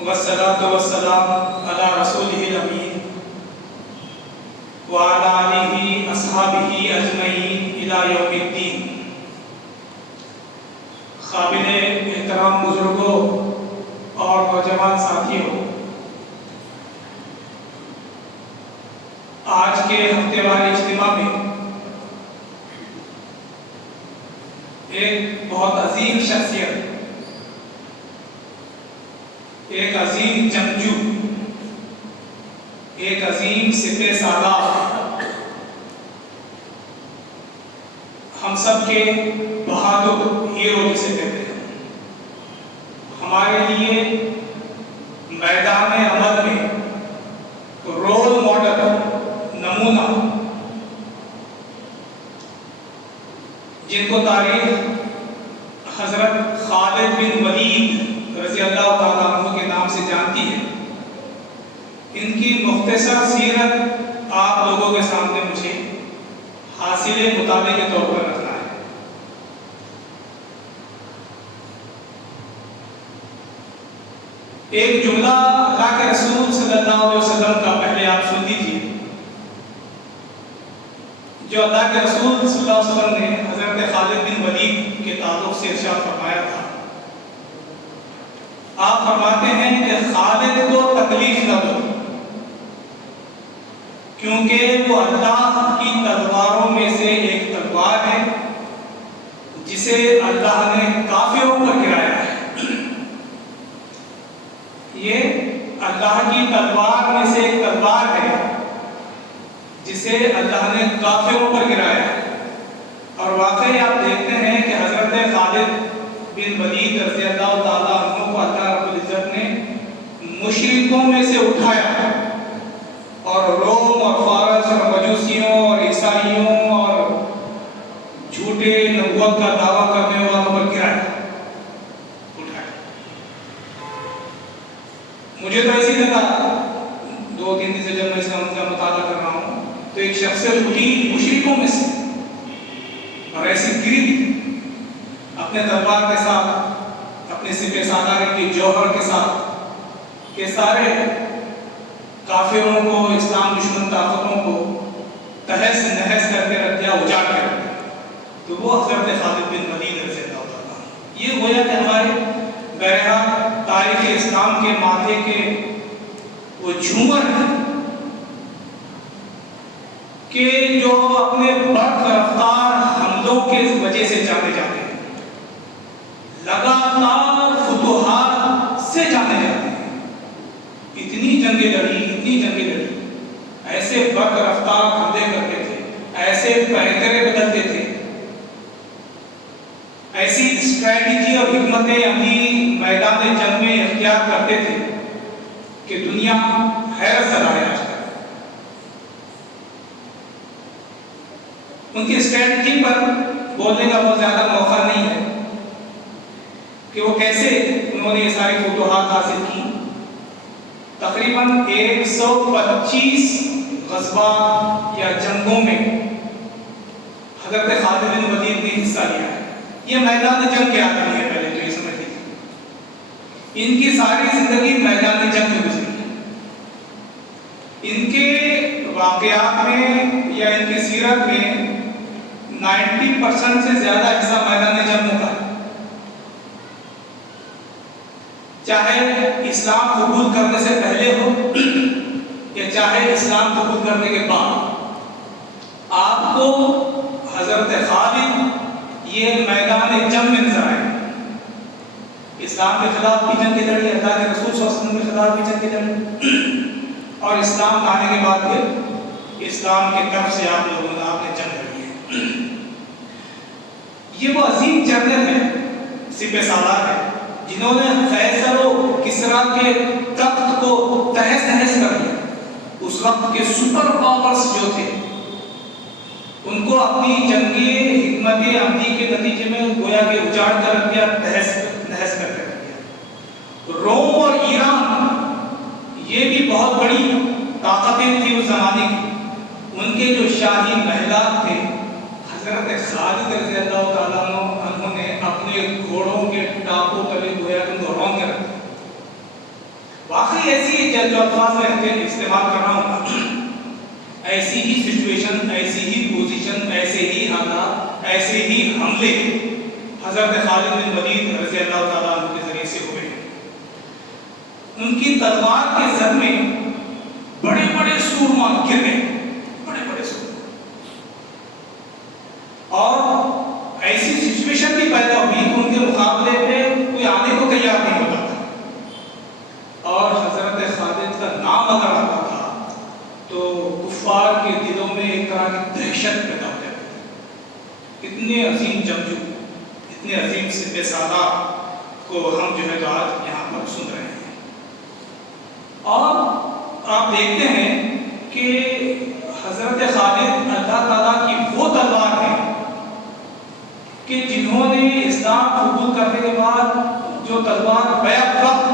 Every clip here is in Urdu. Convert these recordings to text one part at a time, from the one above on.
والصلاة والسلام على رسوله الأمين وعلى آله أصحابه أجمعين إلى يوم الدين. قابل احترام بزرگوں اور نوجوان ساتھیوں، آج کے ہفتے والے اجتماع میں ایک بہت عظیم شخصیت، ایک عظیم جنگجو، ایک عظیم سپہ سالار، ہم سب کے بہادر ہیرو جسے کہتے ہیں، ہمارے لیے میدان عمل میں رول ماڈل، نمونہ، جن کو تاریخ حضرت خالد بن ولید رضی اللہ تعالیٰ عنہ کے نام سے جانتی ہے. ان کی مختصر سیرت آپ لوگوں کے سامنے مجھے حاصل مطالعے کے طور پر رکھنا ہے. ایک جملہ اللہ کے رسول صلی اللہ علیہ وسلم کا پہلے آپ سن لیجیے، جو اللہ کے رسول صلی اللہ علیہ وسلم نے حضرت خالد بن ولید کے تعلق سے ارشاد فرمایا تھا. آپ فرماتے ہیں کہ خالد کو تکلیف نہ دو، کیونکہ وہ اللہ کی تلواروں میں سے ایک تلوار ہے جسے اللہ نے کافروں پر گرایا ہے. یہ اللہ کی تلوار میں سے ایک تلوار ہے جسے اللہ نے کافروں پر گرایا ہے. اور واقعی آپ دیکھتے ہیں کہ حضرت خالد بن ولید رضی اللہ تعالیٰ عنہ کو اللہ رب العزت نے مشرکوں میں سے اٹھایا اور روم اور فارس اور مجوسیوں اور عیسائیوں اور جھوٹے نبوت کا دعویٰ کرنے والوں پر گرایا، اٹھایا. مجھے تو ایسی لگا 2-3 دن سے جب میں اس کا مطالعہ کر رہا ہوں تو ایک شخصیت اٹھی مشرکوں میں سے اور ایسی گری اپنے دربار کے ساتھ، اپنے سپہ سالار کے جوہر کے ساتھ، کہ سارے کافروں کو، اسلام دشمن طاقتوں کو تہس نہس کر کے رکھ دیا، اجاڑ کے رکھ دیا. تو وہ حضرت خالد بن ولید رضی اللہ تعالیٰ، یہ گویا کہ ہمارے بہرحال تاریخ اسلام کے ماتھے کے وہ جھومر ہیں کہ جو اپنے برق رفتار حملوں کے وجہ سے جانے جاتے ہیں، لگاتار فتوحات سے جانے جاتے ہیں. اتنی جنگیں لڑی، ایسے برق رفتار حملے کرتے تھے، ایسے پیکرے بدلتے تھے، ایسی اسٹریٹجی اور حکمت عملی میدان جنگ میں اختیار کرتے تھے کہ دنیا حیرت سے رہے. آج تک ان کی اسٹریٹجی پر بولنے کا بہت زیادہ موقع نہیں ہے کہ وہ کیسے انہوں نے یہ ساری فتوحات حاصل کی. تقریباً 125 غزوات یا جنگوں میں حضرت خالد بن ولید نے حصہ لیا ہے. یہ میدان جنگ کے آدمی ہے، پہلے تو یہ سمجھ لیجیے. ان کی ساری زندگی میدان جنگ میں گزری ہے. ان کے واقعات میں یا ان کی سیرت میں 90% سے زیادہ حصہ میدان جنگ کا ہے. چاہے اسلام قبول کرنے سے پہلے ہو یا چاہے اسلام قبول کرنے کے بعد، آپ کو حضرت خالد یہ میدان جنگ میں نظر آئے. اسلام کے خلاف بھی جنگ لڑی، اللہ کے رسول صلی اللہ علیہ وسلم کے خلاف بھی جنگ لڑی، اور اسلام لانے کے بعد پھر اسلام کی طرف سے آپ نے جنگ لڑی ہے. یہ وہ عظیم جنرل ہے، سپہ سالار ہے، جنہوں نے قیصر و کسریٰ کے تخت کو تہس نہس کر دیا. اس وقت کے سپر پاورز جو تھے ان کو اپنی جنگی حکمت عملی کے نتیجے میں گویا کہ اجاڑ کر رکھ دیا، تہس نہس کر کے رکھ دیا. روم اور ایران یہ بھی بہت بڑی طاقتیں تھیں اس زمانے کی. ان کے جو شاہی محلات تھے، حضرت خالد رضی اللہ تعالیٰ عنہ نے اپنے گھوڑوں کے ٹاپوں تلے گویا کہ واقعی ایسی جو الفاظ میں استعمال کر رہا ہوں، ایسی ہی سچویشن، ایسی ہی پوزیشن، ایسے ہی حالات، ایسے ہی حملے حضرت خالد بن ولید رضی اللہ تعالیٰ عنہ کے ذریعے سے ہوئے ہیں۔ ان کی تلوار کے زد میں بڑے بڑے سورما گر گئے، بڑے بڑے سورما، اور ایسی سچویشن بھی پیدا ہوئی کہ ان کے مقابلے پہ کوئی آنے کو تیار نہیں ہوتا تھا، اور حضرت خالد کا نام اگر آتا تھا تو کفار کے دلوں میں ایک طرح کی دہشت پیدا ہو جاتی تھی۔ اتنے عظیم جنگجو، اتنے عظیم سپہ سالار کو ہم جو ہے تو آج یہاں پر سن رہے ہیں، اور آپ دیکھتے ہیں کہ حضرت خالد اللہ تعالیٰ کی وہ تلوار ہے کہ جنہوں نے اسلام قبول کرنے کے بعد جو تلوار بیک وقت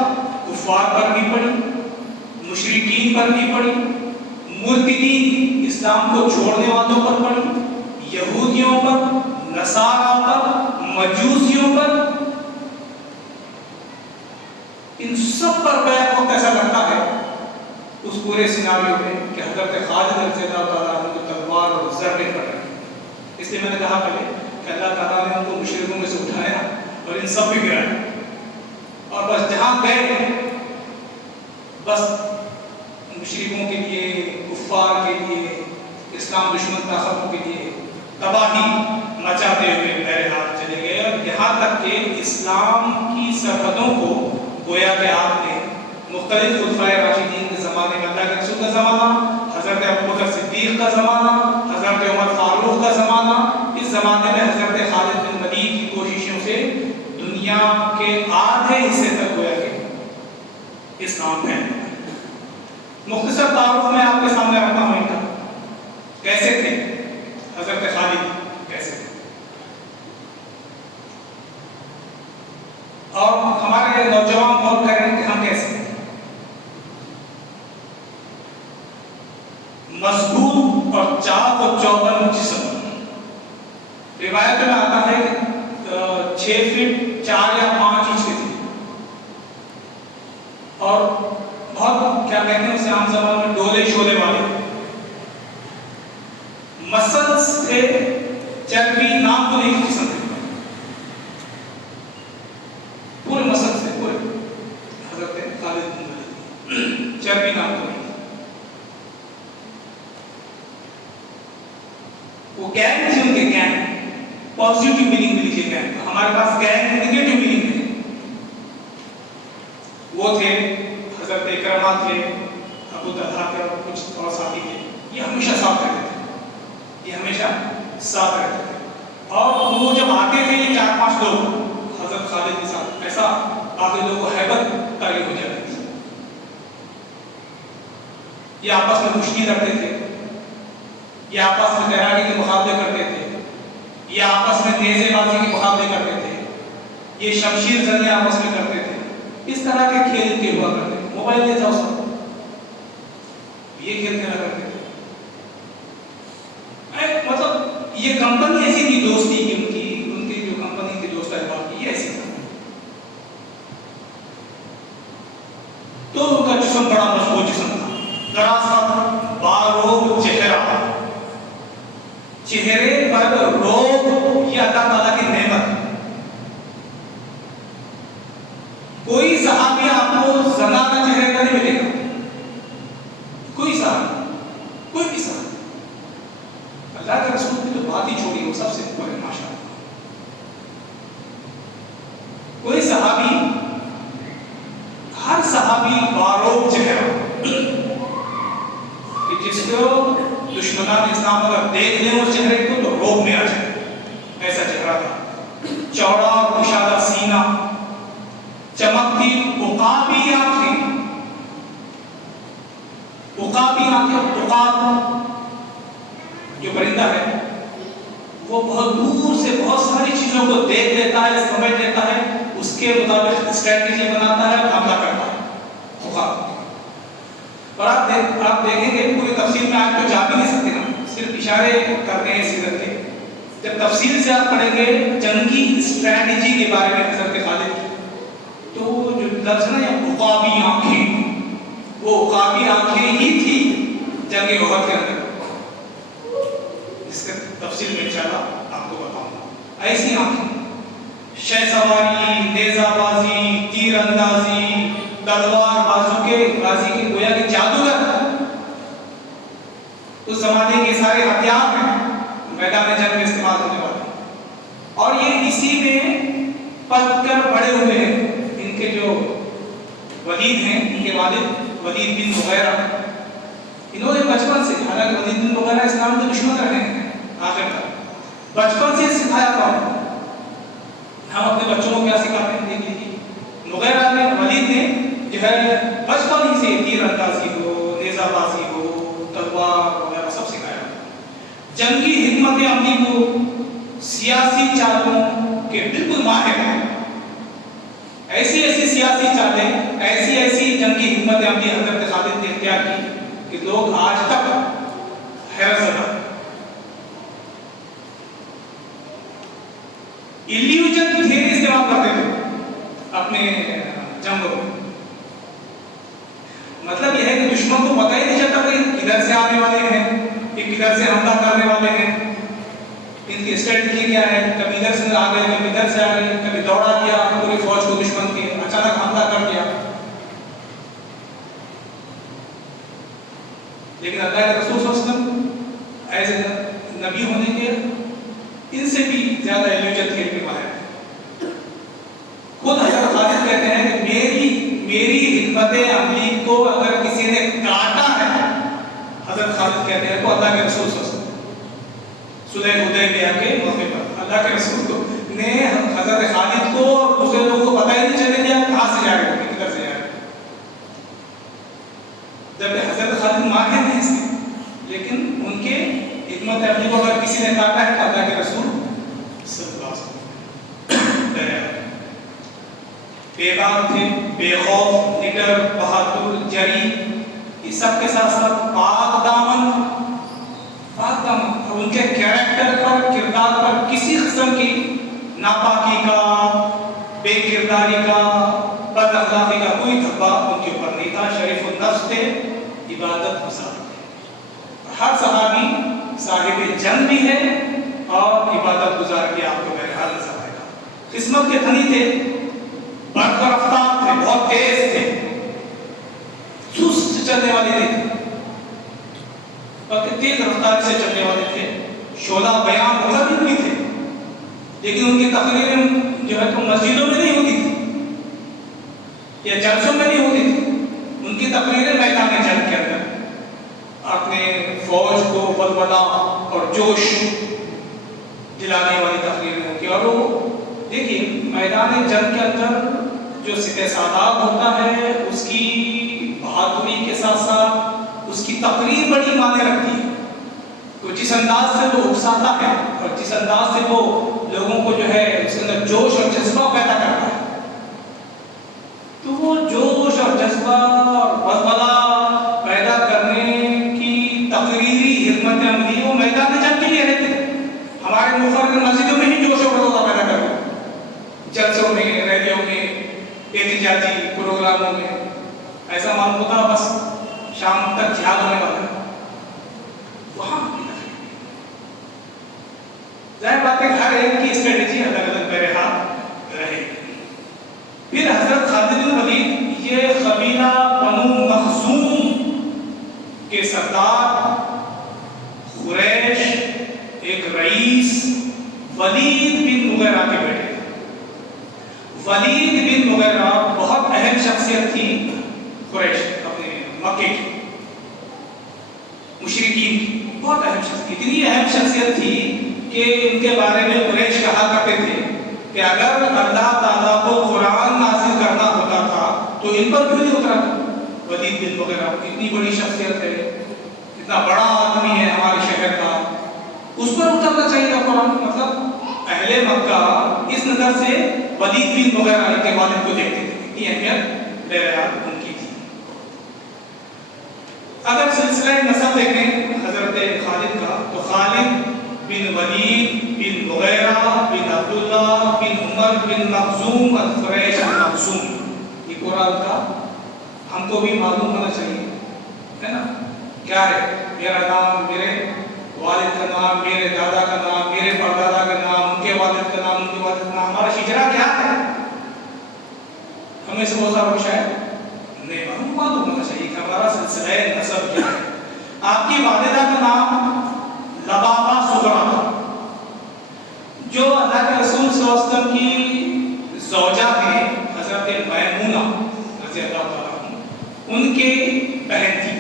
کفار پر بھی پڑی، مشرکین پر بھی پڑی، مرتدین اسلام کو چھوڑنے والوں پر پڑی، یہودیوں پر، نصارہ پر، مجوسیوں پر، ان سب پر بیک وقت ایسا لگتا ہے اس پورے سیناریو میں کہ حضرت خالد رضی اللہ تعالیٰ عنہ کو تلوار اور ضربیں پڑ رہی ہیں۔ اس لیے میں نے کہا پہلے کہ اللہ تعالیٰ نے ان کو مشرکوں میں سے اٹھایا اور ان سب پہ گرایا، اور بس جہاں گئے بس مشرکوں کے لیے، کفار کے لیے، اسلام دشمن طاقتوں کے لیے تباہی مچاتے ہوئے بہرحال چلے گئے، اور یہاں تک کہ اسلام کی سرحدوں کو گویا کہ آپ نے مختلف خلفائے راشدین کے زمانے میں، اللہ کے رسول کا زمانہ، حضرت ابوبکر صدیق کا زمانہ، حضرت عمر فاروق کا زمانہ، اس زمانے میں حضرت خالد بن ولید کی کوششوں سے دنیا کے آدھے حصے تک گویا کہ اسلام پھیل گیا۔ مختصر تعارف میں آپ کے سامنے رکھتا ہوں ان کا، کیسے تھے حضرت خالد، کیسے تھے، اور ہمارے نوجوان غور کریں کہ ہم کیسے ہیں۔ مضبوط اور چاق و چوبند جسم، روایت میں آتا ہے کہ 6 فٹ 4 یا 5 انچ کے تھے، اور بہت کیا کہتے ہیں اسے عام زبان میں ڈولے شولے والے، مسلس تھے، چربی نام تو نہیں قسم تھے، پورے مسلس تھے، پورے حضرت خالد بن ولید، چربی نام تو نہیں۔ وہ گینگ تھی، ان کے گینگ، پازیٹیو میننگ میں لکھے گینگ، ہمارے پاس گینگ نیگیٹو میننگ ہے۔ وہ تھے حضرت اکرمہ تھے، ابو طلحہ تھے، اور کچھ اور ساتھی تھے، یہ ہمیشہ ساتھ رہتے تھے، یہ ہمیشہ ساتھ رہتے تھے، اور وہ جب آتے تھے یہ 4-5 لوگ حضرت خالد کے ساتھ، ایسا باقی لوگوں کو حیبت طاری ہو جاتی تھی۔ یہ آپس میں کشتی لڑتے تھے، یہ آپس میں تیراکی کے مقابلے کرتے تھے، یہ آپس میں نیزے بازی کے مقابلے کرتے تھے، یہ شمشیر زنی آپس میں کرتے تھے، اس طرح کے کھیل کے ہوا کرتے تھے۔ موبائل نہیں تھا اس وقت، یہ کھیل کھیلا کرتے تھے۔ مطلب یہ کمپنی ایسی تھی دوستی کی، ان کی جو کمپنی کی دوست احباب کی، یہ ایسی تھی۔ تو ان کا جسم بڑا مضبوط جسم تھا، دراصل باروب چہرہ، چہرے پر روب، یہ اللہ تعالیٰ کی نعمت۔ کوئی صحابی آپ کو زنانہ چہرے کا نہیں ملے گا، کوئی صحابی، کوئی بھی صحابی، اللہ کے رسول کی تو بات ہی چھوڑی، وہ سب سے اوپر ہے ماشاءاللہ۔ کوئی صحابی، ہر صحابی باروب چہرہ، کہ جس کو دشمنان اسلام اگر دیکھ لیں اس چہرے کو تو روب میں آ جائے، ایسا چہرہ تھا۔ چوڑا اور کشادہ سینہ، چمکتی عقابی آنکھیں، عقابی آنکھیں، عقاب جو پرندہ ہے وہ بہت دور سے بہت ساری چیزوں کو دیکھ لیتا ہے، سمجھ لیتا ہے، اس کے مطابق اسٹریٹجی بناتا ہے، حملہ کرتا ہے، عقاب۔ اور آپ دیکھیں گے پوری تفصیل میں آپ کو جا بھی نہیں سکتے نا، صرف اشارے کرتے ہیں سیرت کے۔ جب تفصیل سے آپ پڑھیں گے جنگی اسٹریٹجی کے بارے میں حضرت خالد کی، تو جو لفظ ہے نا عقابی آنکھیں، وہ عقابی آنکھیں ہی تھی جنگ احد کے اندر، اس کا تفصیل میں انشاءاللہ آپ کو بتاؤں گا۔ ایسی آنکھیں، شہ سواری، نیزہ بازی، تیر اندازی، تلوار بازو کے بازی کے گویا کہ جادوگر اس زمانے کے سارے ہتھیار ہیں میدان جنگ میں استعمال ہونے والے، اور یہ اسی میں پل کر بڑے ہوئے ہیں۔ ان کے جو ولید ہیں، ان کے والد ولید بن مغیرہ، انہوں نے بچپن سے، حالانکہ ولید بن مغیرہ اسلام کے دشمن رہے ہیں آخر تک، بچپن سے سکھایا تھا۔ ہم اپنے بچوں کو کیا سکھاتے ہیں دیکھ لیجیے، مغیرہ نے، ولید نے جو ہے بچپن ہی سے تیر اندازی ہو، نیزہ بازی ہو، تلوار وغیرہ سب سکھایا، جنگی حکمت عملی کو، سیاسی چالوں کے بالکل ماہر ہیں۔ ایسی ایسی سیاسی چالیں، ایسی ایسی جنگی حکمت عملی حضرت خالد نے اختیار کی کہ لوگ آج تک حیرت زدہ۔ ایلیوژن تھیوری استعمال کرتے تھے اپنے جنگوں میں، مطلب یہ ہے کہ دشمن کو پتہ ہی نہیں چلتا کہ کدھر سے آنے والے ہیں، کہ کدھر سے حملہ کرنے والے ہیں، ان کی اسٹریٹجی کیا ہے، کبھی ادھر سے آ گئے، کبھی ادھر سے آ گئے، کبھی دوڑا دیا پوری فوج کو دشمن کے، اچانک حملہ کر دیا۔ لیکن اللہ کے رسول صلی اللہ علیہ وسلم ایسے نبی ہونے کے ان سے بھی زیادہ ایلیوژن تھیوری کے ماہر ہیں۔ خود حضرت خالد کہتے ہیں کہ میری حکمت عملی کو اگر کسی نے کاٹا ہے، حضرت خالد کہتے ہیں تو اللہ کے رسول صلی اللہ علیہ وسلم، صلح حدیبیہ کے موقع پر اللہ کے رسول نے حضرت خالد کو اور دوسرے لوگوں کو پتہ ہی نہیں چلنے دیا کہاں سے جائے گا، کدھر سے جائے گا، جب حضرت خالد ماہر ہیں اس میں، لیکن ان کے حکمت عملی کو اگر کسی نے کاٹا ہے تو اللہ کے رسول صلی اللہ علیہ وسلم بے باک تھے، بے خوف، نڈر، بہادر، جری، یہ سب کے ساتھ ساتھ پاک دامن، اور ان کے کیریکٹر پر، کردار پر کسی قسم کی ناپاکی کا، بے کرداری کا، بد اخلاقی کا کوئی دھبا ان کے اوپر نہیں تھا۔ شریف النفس تھے، عبادت گزار تھے۔ ہر صحابی صاحب جنگ بھی ہے اور عبادت گزار کی آپ کو بہرحال نظر آئے گا۔ قسمت کے دھنی تھے، برق رفتار تھے، بہت تیز تھے، سست چلنے والے نہیں تھے، بلکہ تیز رفتار سے چلنے والے تھے، شعلہ بیان مقرر بھی تھے، لیکن ان کی تقریریں جو ہے تو مسجدوں میں نہیں ہوتی تھی یا جلسوں میں نہیں ہوتی تھی، ان کی تقریریں میدان جنگ کے اندر اپنے فوج کو ولولہ اور جوش دلانے والی تقریریں ہوتی، اور وہ دیکھیے میدان جنگ کے اندر جو سطح ساداب ہوتا ہے اس کی بہادری کے ساتھ ساتھ اس کی تقریر بڑی معنی رکھتی ہے۔ تو جس انداز سے وہ اکساتا ہے اور جس انداز سے وہ لوگوں کو جو ہے اس کے اندر جوش اور جذبہ پیدا کرتا ہے، تو وہ جوش اور جذبہ اور ولولہ پیدا کرنے کی تقریری حکمت عملی وہ میدان جنگ کے لیے رہتے ہیں۔ ہمارے مخرج مسجدوں میں ہی جوش اور ولولہ پیدا کرتے ہیں، جلسوں میں، ریلیوں میں، احتجاجی پروگراموں میں، ایسا معلوم ہوتا بس شام تک جہاد ہونے والا ہے وہاں۔ ظاہر بات ہے ہر ایک کی اسٹریٹجی الگ الگ بہرحال رہے گی۔ پھر حضرت خالد بن ولید یہ قبیلہ بنو مخزوم کے سردار قریش ایک رئیس ولید بن مغیرہ کے بیٹے۔ ولید بن مغیرہ بہت اہم شخصیت تھی قریش، اپنے مکے کی مشرکین کی بہت اہم شخصیت، اتنی اہم شخصیت تھی کہ ان کے بارے میں قریش کہا کرتے تھے کہ اگر اللہ تعالیٰ کو قرآن نازل کرنا ہوتا تھا تو ان پر کیوں نہیں اترا؟ ولید بن مغیرہ اتنی بڑی شخصیت ہے، اتنا بڑا آدمی ہے ہمارے شہر کا، اس پر اترنا چاہیے تھا قرآن۔ مطلب اہل مکہ اس نظر سے ولید بن مغیرہ کے والد کو دیکھتے تھے، اتنی اہمیت بہرحال ان کی تھی۔ اگر سلسلہ نسب دیکھیں حضرت خالد کا تو خالد بن ولید بن مغیرہ بن عبداللہ بن عمر بن مخزوم القریش المخزوم، یہ قرآن کا ہم کو بھی معلوم ہونا چاہیے ہے نا؟ کیا ہے؟ میرا نام، میرے والد کا نام، میرے دادا کا نام، میرے پردادا کا نام، ان کے والد کا نام، ان کے والد کا نام. ہمارا شجرا کیا ہے؟ ہمیں سے بہت سارا کچھ ہے نہیں معلوم ہونا چاہیے کہ ہمارا سلسلہ نسب کیا ہے. آپ کی والدہ کا نام لبابہ صغرا تھا، جو اللہ کے رسول صلی اللہ علیہ وسلم کی زوجہ ہیں حضرت میمونہ رضی اللہ تعالیٰ عنہ، ان کے بہن تھی.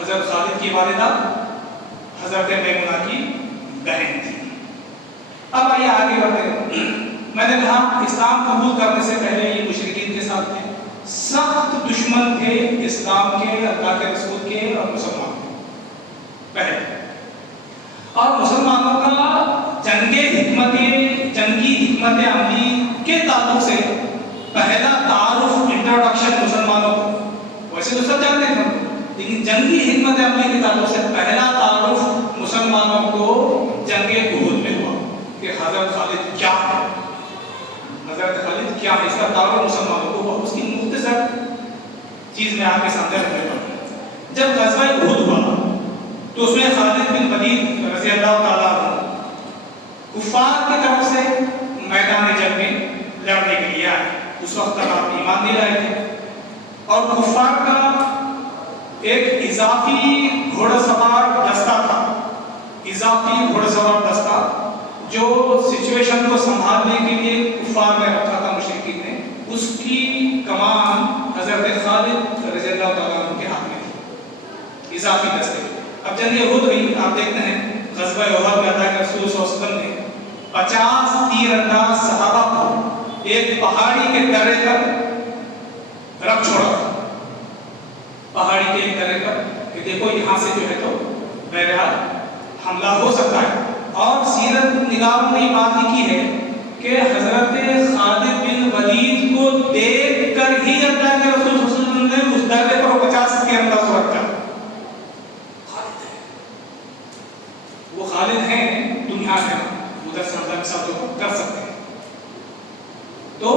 حضرت خالد کی والدہ حضرت میمونہ کی بہن تھی. اب آئیے آگے بڑھتے ہیں. میں نے کہا اسلام قبول کرنے سے پہلے یہ مشرکین کے ساتھ تھے، سخت دشمن تھے اسلام کے، اللہ کے رسول کے اور مسلمان کے پہلے. اور مسلمانوں کا جنگی حکمت عملی کے تعلق سے پہلا تعارف، انٹروڈکشن مسلمانوں کو، ویسے تو سب جانتے تھے لیکن جنگی حکمت عملی کے تعلق سے پہلا تعارف مسلمانوں کو جنگ احد میں ہوا کہ حضرت خالد کیا ہے، حضرت خالد کیا ہے. اس کا تعارف مسلمانوں کو ہوا. اس کی مختصر چیز میں آپ کے سامنے رکھ دیتا ہوں. جب غزوہ احد ہوا تو اس میں خالد بن ولید رضی اللہ تعالیٰ عنہ کفار کی طرف سے میدان جنگ میں لڑنے کے لیے آئے. اس وقت تک آپ ایمان نہیں لائے تھے اور کفار کا ایک اضافی گھوڑا سوار دستہ تھا، اضافی گھوڑا سوار دستہ جو سچویشن کو سنبھالنے کے لیے کفار نے رکھا تھا مشرکین نے. اس کی کمان حضرت خالد رضی اللہ تعالیٰ عنہ کے ہاتھ میں تھی، اضافی دستے. اب جنگ احد ہوئی، آپ دیکھتے ہیں غزوہ احد میں اللہ کے رسول صلی اللہ علیہ وسلم نے 50 تیر انداز صحابہ کو ایک پہاڑی کے درے پر رکھ چھوڑا. پہاڑی کے ایک درے پر کہ دیکھو یہاں سے جو ہے تو بہرحال حملہ ہو سکتا ہے. اور سیرت نگاروں نے یہ بات لکھی ہے کہ حضرت خالد بن ولید کو دیکھ کر ہی اللہ کے رسول صلی اللہ علیہ وسلم نے اس درے پر 50 تیر انداز رکھا. وہ خالد ہیں دنیا میں ادھر سے اللہ کے ساتھ کر سکتے ہیں. تو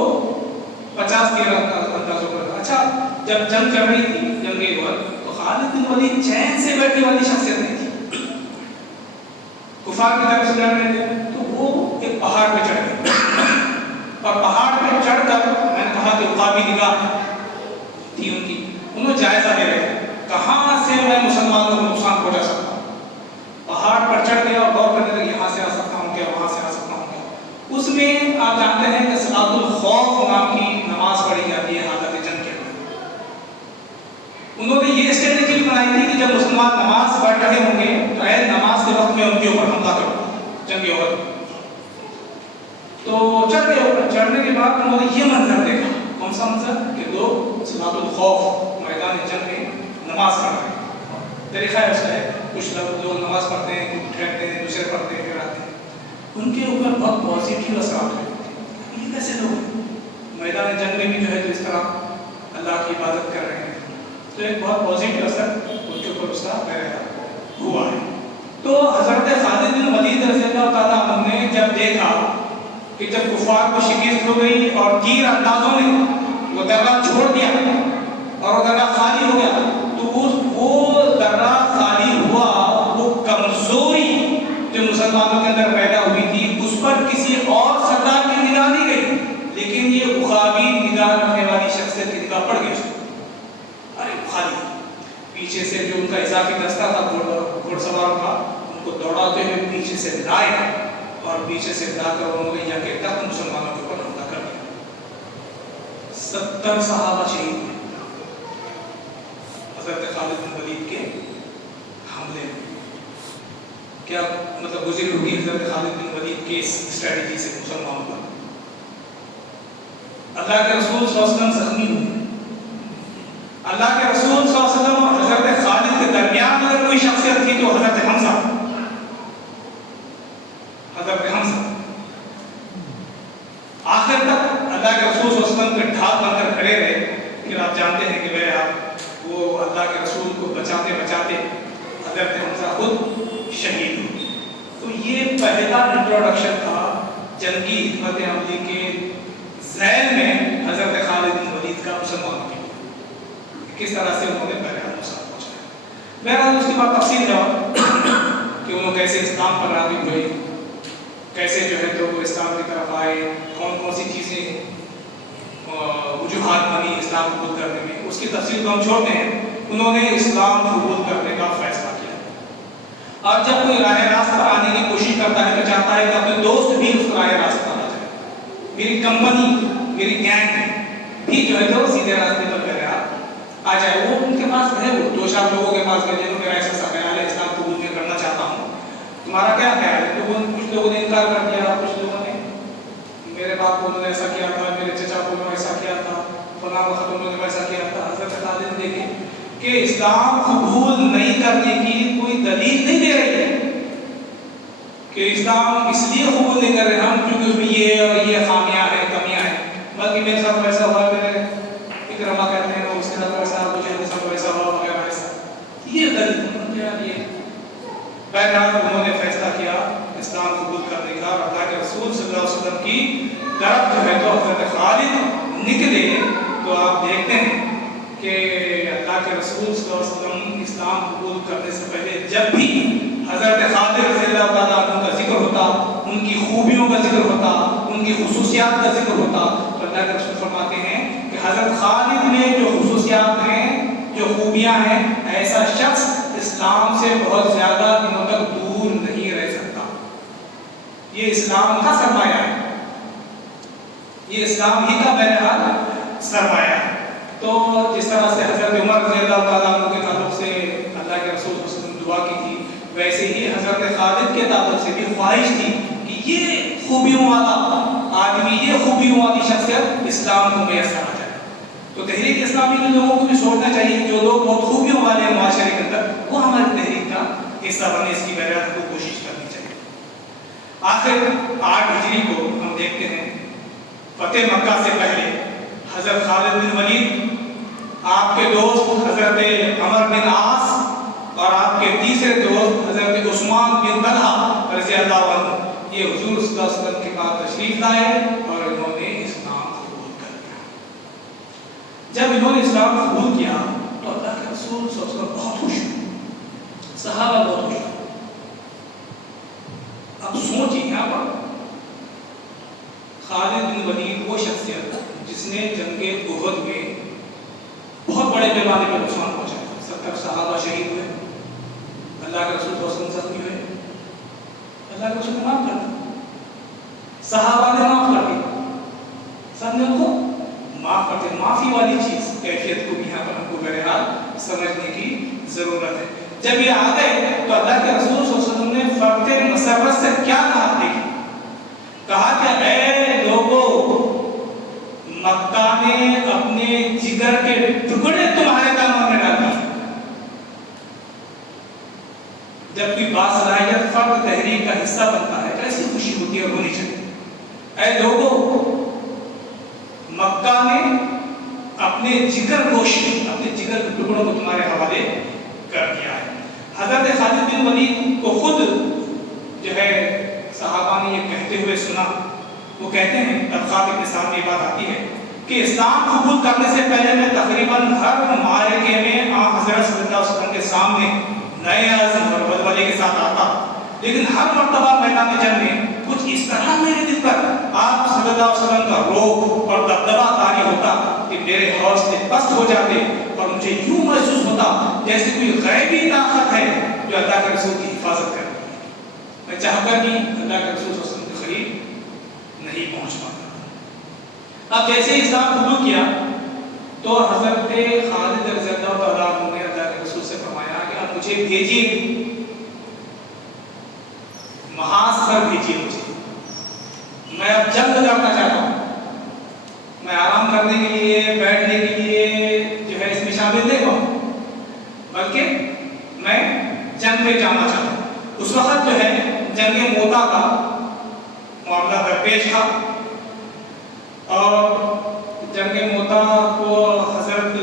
50 تیر اندازوں پر. اچھا جب جنگ چل رہی تھی جنگ احد تو خالد بن ولید چین سے بیٹھنے والی شخصیت نہیں تھی. کفار کی طرف سے لڑ رہے تھے تو وہ ایک پہاڑ پہ چڑھ گئے اور پہاڑ پہ چڑھ کر میں نے کہا کہ عقابی نگاہ تھی ان کی، انہوں جائزہ لے رہے تھے کہاں سے میں مسلمانوں کو نقصان پہنچا سکتا ہوں. پہاڑ پر چڑھ گیا اور غور کرنے لگے یہاں سے آ سکتا ہوں کیا، وہاں سے آ سکتا ہوں کیا. اس میں آپ جانتے ہیں کہ صلاۃ الخوف نام کی نماز پڑھی جاتی ہے حالت جنگ کے بعد. انہوں نے یہ اسٹریٹجی بھی بنائی تھی کہ جب مسلمان نماز پڑھ رہے ہوں گے تو اے نماز کے وقت میں ان کے اوپر حملہ کرو جنگ احد. تو چڑھ گئے اوپر. چڑھنے کے بعد انہوں نے یہ منظر دیکھا. کون سا منظر؟ کہ لوگ صلاۃ الخوف میدان جنگ میں نماز پڑھ رہے ہیں. طریقہ ہے اس کا ہے کچھ لوگ نماز پڑھتے ہیں، کچھ ٹھہرتے ہیں، دوسرے پڑھتے ہیں، پھر آتے ہیں. ان کے اوپر بہت پازیٹیو اثرات ہوئے. یہ کیسے لوگ میدان جنگ میں بھی جو ہے تو اس طرح اللہ کی عبادت کر رہے ہیں. تو ایک بہت پازیٹیو اثر ان کے اوپر اس کا ہوا ہے. تو حضرت خالد بن ولید رضی اللہ تعالیٰ عنہ نے جب دیکھا کہ جب کفار کو شکست ہو گئی اور تیر اندازوں نے وہ درہ چھوڑ دیا اور وہ درہ خالی ہو گیا تو وہ درہ خالی ہوا، وہ کمزوری جو مسلمانوں کے اندر پیدا ہوئی تھی اس پر کسی اور سردار کی نگاہ نہیں گئی لیکن یہ عقابی نگاہ رکھنے والی شخصیت کی نگاہ پڑ گئی. ارے خالی پیچھے سے جو ان کا اضافی دستہ تھا گھوڑ سوار کا ان کو دوڑاتے ہوئے پیچھے سے لائے اور پیچھے سے لا کر انہوں نے یکے تک مسلمانوں کے اوپر حملہ کر دیا. 70 صحابہ شہید ہوئے حضرت خالد بن ولید کے حملے میں. کیا مطلب گزری ہوگی حضرت خالد بن ولید کے اسٹریٹجی سے مسلمانوں پر. اللہ کے رسول صلی اللہ علیہ وسلم زخمی ہوئے. اللہ کے رسول صلی اللہ علیہ وسلم اور حضرت خالد کے درمیان اگر کوئی شخصیت تھی تو حضرت حمزہ. آخر تک اللہ کے رسول صلی اللہ علیہ وسلم کے ڈھال بن کر کھڑے رہے. پھر آپ جانتے ہیں کہ آپ وہ اللہ کے رسول کو بچاتے بچاتے حضرت حمزہ خود شہید ہوئے. تو یہ پہلا انٹروڈکشن تھا جنگی حکمت عملی کے ذیل میں حضرت خالد بن ولید کا مسلمانوں کے کس طرح سے انہوں نے پہلا مسلمان بہرحال اس کے بعد تفصیل جواب کہ انہوں کیسے اسلام پر راغب ہوئے، کیسے جو ہے تو وہ اسلام کی طرف آئے، کون کون سی چیزیں وجوہات بنی اسلام قبول کرنے میں، اس کی تفصیل کو ہم چھوڑتے ہیں۔ انہوں نے اسلام قبول کرنے کا فیصلہ کیا، اور جب کوئی راہ راست پر آنے کی کوشش کرتا ہے تو چاہتا ہے کہ اپنے دوست بھی اس راہ راست پر آ جائے، میری کمپنی، میری گینگ بھی جو ہے تو سیدھے راستے پر آ جائے۔ وہ ان کے پاس گئے، وہ دو چار لوگوں کے پاس گئے جنہوں میرا ایسا خیال ہے، اسلام قبول میں کرنا چاہتا ہوں، تمہارا کیا خیال ہے؟ کچھ لوگوں نے انکار کر دیا، کچھ لوگوں نے میرے باپ کو انہوں نے ایسا کیا تھا، میرے چچا کو انہوں نے ایسا کیا تھا، فلاں وقت انہوں نے ایسا کیا تھا۔ حضرت خالد دیکھیں کہ اسلام قبول نہیں کرنے کی کوئی دلیل نہیں دے رہی ہے کہ اسلام اس لیے قبول نہیں کر رہے ہم کیونکہ اس میں یہ اور یہ خامیاں ہیں، کمیاں ہیں، بلکہ میرے ساتھ ویسا ہوا، میرے اکرما کہتے ہیں وہ اس کے ساتھ ویسا، مجھے ساتھ ویسا ہوا وغیرہ ایسا، یہ دلیل یہ۔ بہرحال انہوں نے فیصلہ کیا اسلام قبول کرنے کا، اور اللہ کے رسول صلی اللہ علیہ وسلم کی طرف جو ہے تو حضرت خالد نکلے تو آپ دیکھتے ہیں کہ اللہ کے رسول صلی اللہ علیہ وسلم اسلام قبول کرنے سے پہلے جب بھی حضرت خالد رضی اللہ تعالیٰ عنہ کا ذکر ہوتا، ان کی خوبیوں کا ذکر ہوتا، ان کی خصوصیات کا ذکر ہوتا، تو اللہ کے رسول فرماتے ہیں کہ حضرت خالد میں جو خصوصیات ہیں، جو خوبیاں ہیں، ایسا شخص اسلام سے بہت زیادہ دنوں تک دور نہیں رہ سکتا۔ یہ اسلام کا سرمایہ ہے، یہ اسلام ہی کا بہرحال سرمایہ ہے۔ تو جس طرح سے حضرت عمر رضی اللہ تعالیٰ عنہ کے تعلق سے اللہ کے رسول صلی اللہ علیہ وسلم دعا کی تھی، ویسے ہی حضرت خالد کے تعلق سے بھی خواہش تھی کہ یہ خوبیوں والا آدمی، یہ خوبیوں والی شخصیت اسلام کو میسر آ جائے۔ تو تحریک اسلامی کے لوگوں کو بھی سوچنا چاہیے کہ جو لوگ بہت خوبیوں والے ہیں معاشرے کے اندر، وہ ہماری تحریک کا حصہ بنے، اس کی بہرحال کو کوشش کرنی چاہیے۔ آخر 8 ہجری کو ہم دیکھتے ہیں فتح مکہ سے پہلے حضرت خالد بن ولید، آپ کے دوست حضرت عمر بن عاص اور آپ کے تیسرے دوست حضرت عثمان بن طلحہ رضی اللہ عنہ، یہ حضور صلی اللہ علیہ وسلم کے پاس تشریف لائے اور انہوں نے اسلام قبول کر لیا۔ جب انہوں نے اسلام قبول کیا تو اللہ کے رسول صلی اللہ علیہ وسلم بہت خوش ہوئے، صحابہ بہت خوش ہوئے۔ اب سوچیں یہاں پر خالد بن ولید وہ شخصیت جس نے جنگ احد میں بہت بڑے پیمانے پر نقصان پہنچایا، 70 صحابہ شہید ہوئے، اللہ کے رسول صلی اللہ علیہ وسلم زخمی ہوئے، اللہ کے رسول نے معاف کر دیا، صحابہ نے معاف کر دیا، سب نے ان کو معاف کر دیا۔ معافی والی چیز کیفیت کو بھی یہاں پر ہم کو بہرحال سمجھنے کی ضرورت ہے۔ جب یہ آ گئے تو اللہ کے رسول صلی اللہ علیہ وسلم نے فرد مسرت سے کیا کہا؟ دیکھیں، کہا کہ اے لوگوں، مکہ نے اپنے جگر کے ٹکڑے تمہارے دامن میں ڈال دیے۔ جب کوئی باصلاحیت فرد تحریک کا حصہ بنتا ہے تو ایسی خوشی ہوتی ہے اور ہونی چاہیے۔ اے لوگوں، مکہ نے اپنے جگر گوشت، اپنے جگر کے ٹکڑوں کو تمہارے حوالے کر دیا ہے۔ حضرت خالد بن ولید کو خود جو ہے صحابہ نے یہ کہتے ہوئے سنا، وہ کہتے ہیں، طبقات کے سامنے یہ بات آتی ہے کہ اسلام قبول کرنے سے پہلے میں تقریباً ہر معرکے میں حضرت صلی اللہ علیہ وسلم کے سامنے نئے عزم اور ولولے کے ساتھ آتا، لیکن ہر مرتبہ میدان جنگ میں کچھ اس طرح میرے دل پر آپ صلی اللہ علیہ وسلم کا روب اور دبدبہ طاری ہوتا کہ میرے حوصلے پست ہو جاتے اور مجھے یوں محسوس ہوتا جیسے کوئی غیبی طاقت ہے جو اللہ کے رسول کی حفاظت کرتی ہے، میں چاہ کر بھی اللہ کے رسول صلی اللہ علیہ وسلم کے قریب نہیں پہنچ پاتا۔ اب جیسے اسلام قبول کیا تو حضرت خالد رضی اللہ تعالیٰ عنہ نے اللہ کے رسول سے فرمایا کہ آپ مجھے بھیجیے، محاذ پر بھیجیے مجھے، میں اب جنگ لڑنا چاہتا ہوں، میں آرام کرنے کے لیے، بیٹھنے کے لیے جو ہے اس میں شامل نہیں ہوں، بلکہ میں جنگ میں جانا چاہتا ہوں۔ اس وقت جو ہے جنگ موتا کا معاملہ درپیش تھا، اور جنگ موتا کو حضرت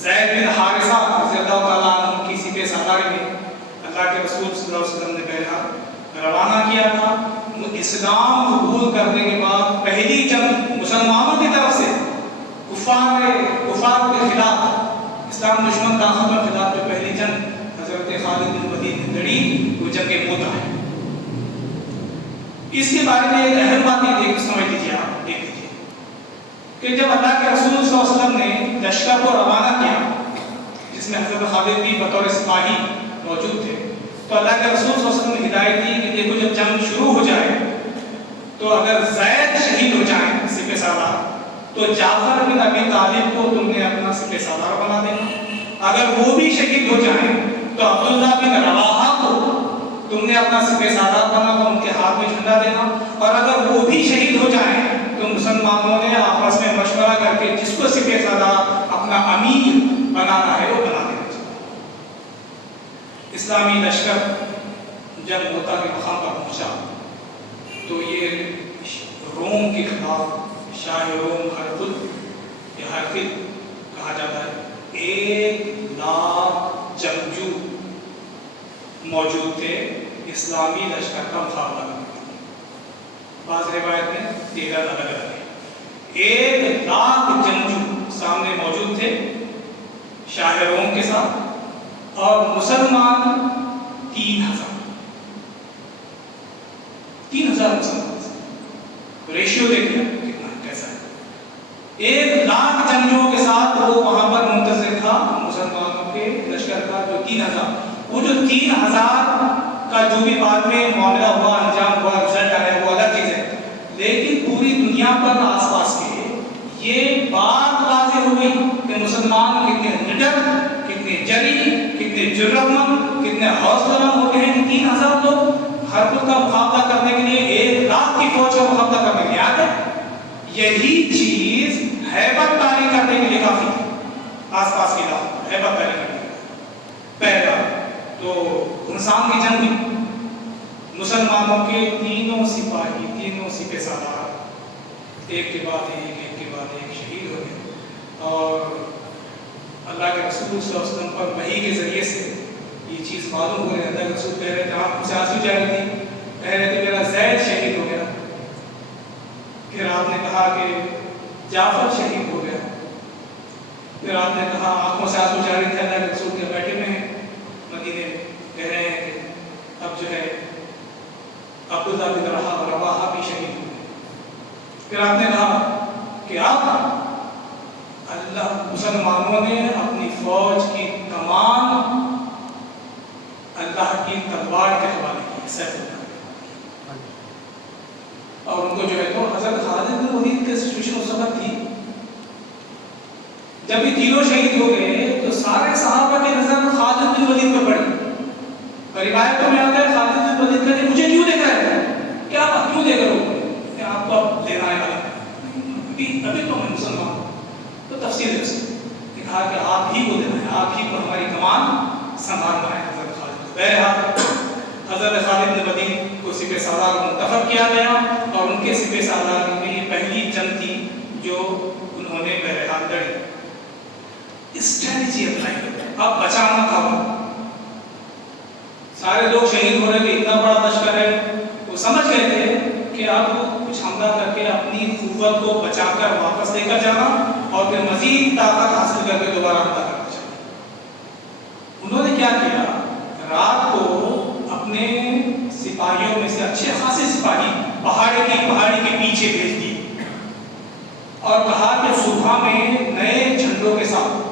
زید بن حارثہ رضی اللہ تعالیٰ عنہ کی سپہ سالاری میں اللہ کے رسول صلی اللہ علیہ وسلم نے پہلا روانہ کیا تھا۔ اسلام قبول کرنے کے بعد پہلی جنگ مسلمانوں کی طرف سے کفار کے خلاف، اسلام دشمن طاقتوں کے خلاف جو پہلی جنگ حضرت خالد بن ولید نے لڑی وہ جنگ موتا ہے. اس کے بارے میں ایک اہم بات یہ سمجھ لیجیے، آپ دیکھ لیجیے کہ جب اللہ کے رسول صلی اللہ علیہ وسلم نے لشکر کو روانہ کیا جس میں حضرت خالد بھی بطور سپاہی موجود تھے، تو اللہ کے رسول صلی اللہ علیہ وسلم نے ہدایت دی کہ دیکھو جب جنگ شروع ہو جائے تو اگر زید شہید ہو جائیں سپہ سالار تو جعفر بن ابی طالب کو تم نے اپنا سپہ سالار بنا دینا، اگر وہ بھی شہید ہو جائیں تو عبداللہ بن رواحہ کو تم نے اپنا سپہ سالار بنا اور ان کے ہاتھ میں جھنڈا دینا، اور اگر وہ بھی شہید ہو جائیں تو مسلمانوں نے آپس میں مشورہ کر کے جس کو سپہ سالار اپنا امیر بنانا ہے وہ بنا دینا. اسلامی لشکر جب موتا کے مقام پر پہنچا تو یہ روم کے خلاف شاہ روم ہرقل یا ہرقل کہا جاتا ہے 1,00,000 جنگجو موجود تھے اسلامی لشکر کا مقابلہ کرنے کے لیے. بعض روایت میں 13 الگ الگ ہے. 1,00,000 جنگجو سامنے موجود تھے شاہ روم کے ساتھ، اور مسلمان 3,000 مسلمان. ریشیو دیکھیں کتنا کیسا ہے. 1,00,000 جنگجوؤں کے ساتھ وہ وہاں پر منتظر تھا مسلمانوں کے لشکر کا جو 3,000. وہ جو 3,000 کا جو بھی بعد میں معاملہ ہوا، انجام ہوا، رزلٹ آیا وہ الگ چیز ہے، لیکن پوری دنیا پر آس پاس کے یہ بات واضح ہو گئی کہ مسلمان کتنے نڈر، کتنے جری، کتنے جرأت مند، کتنے حوصلہ مند ہوتے ہیں. 3,000 لوگ ہرقل کا مقابلہ کرنے کے لیے 1,00,000 کی فوج کا مقابلہ کرنے کے لیے آتے. یہی چیز ہیبت طاری کرنے کے لیے کافی تھی. آس پاس کے علاقوں ہیبت طاری کرنے کے لیے پہلا تو انسان کی جنگ میں مسلمانوں کے تینوں سپاہی، تینوں سپہ سالار ایک کے بعد ایک شہید ہو گئے. اور اللہ کے رسول صلی اللہ علیہ وسلم پر وحی کے ذریعے سے یہ چیز معلوم ہو رہی ہے. اللہ کے رسول کہہ رہے تھے، آپ سے آنسو جا رہی تھی، کہہ رہے تھے میرا زید شہید ہو گیا. پھر آپ نے کہا کہ جعفر شہید ہو گیا. پھر آپ نے کہا آنکھوں سے آنسو جا رہے تھے، اللہ کے رسول کے بیٹھے میں ہیں مدینے میں، کہہ رہے ہیں کہ اب جو ہے عبداللہ بن رواحہ بھی شہید ہو گئے. پھر آپ نے کہا کہ اب اللہ مسلمانوں نے اپنی فوج کی تمام اللہ کی تلوار کے حوالے کی، سیف اللہ، اور ان کو جو ہے تو حضرت خالد بن ولید کی سچویشن اس وقت تھی جب یہ تینوں شہید ہو گئے تو سارے صحابہ کی نظر خالد بن ولید پہ پڑی. روایتوں میں آتا ہے خالد بن ولید کہتے ہیں مجھے کیوں دیکھ رہے ہیں، کیا کیوں دیکھ رہے ہو کہ آپ کو اب لینا ہے ابھی تو میں مسلمان ہوں. تو تفصیل ہے اس نے کہا کہ آپ ہی کو دینا ہے، آپ ہی کو ہماری کمان سنبھالنا ہے. حضرت خالد بہرحال حضرت خالد بن ولید کو سپہ سالار منتخب کیا گیا اور ان کے سپہ سالار میں یہ پہلی جنگ تھی جو انہوں نے بہرحال لڑی. اسٹریٹجی اپلائی کرتے اب بچانا تھا. سارے لوگ شہید ہو رہے تھے، اتنا بڑا لشکر ہے، وہ سمجھ گئے تھے کہ اب کچھ حملہ کر کے اپنی قوت کو بچا کر واپس لے کر جانا اور پھر مزید طاقت حاصل کر کے دوبارہ حملہ کرنا چاہیے. انہوں نے کیا کیا، رات کو اپنے سپاہیوں میں سے اچھے خاصے سپاہی پہاڑی کے پیچھے بھیج دیے اور کہا کہ صبح میں نئے جھنڈوں کے ساتھ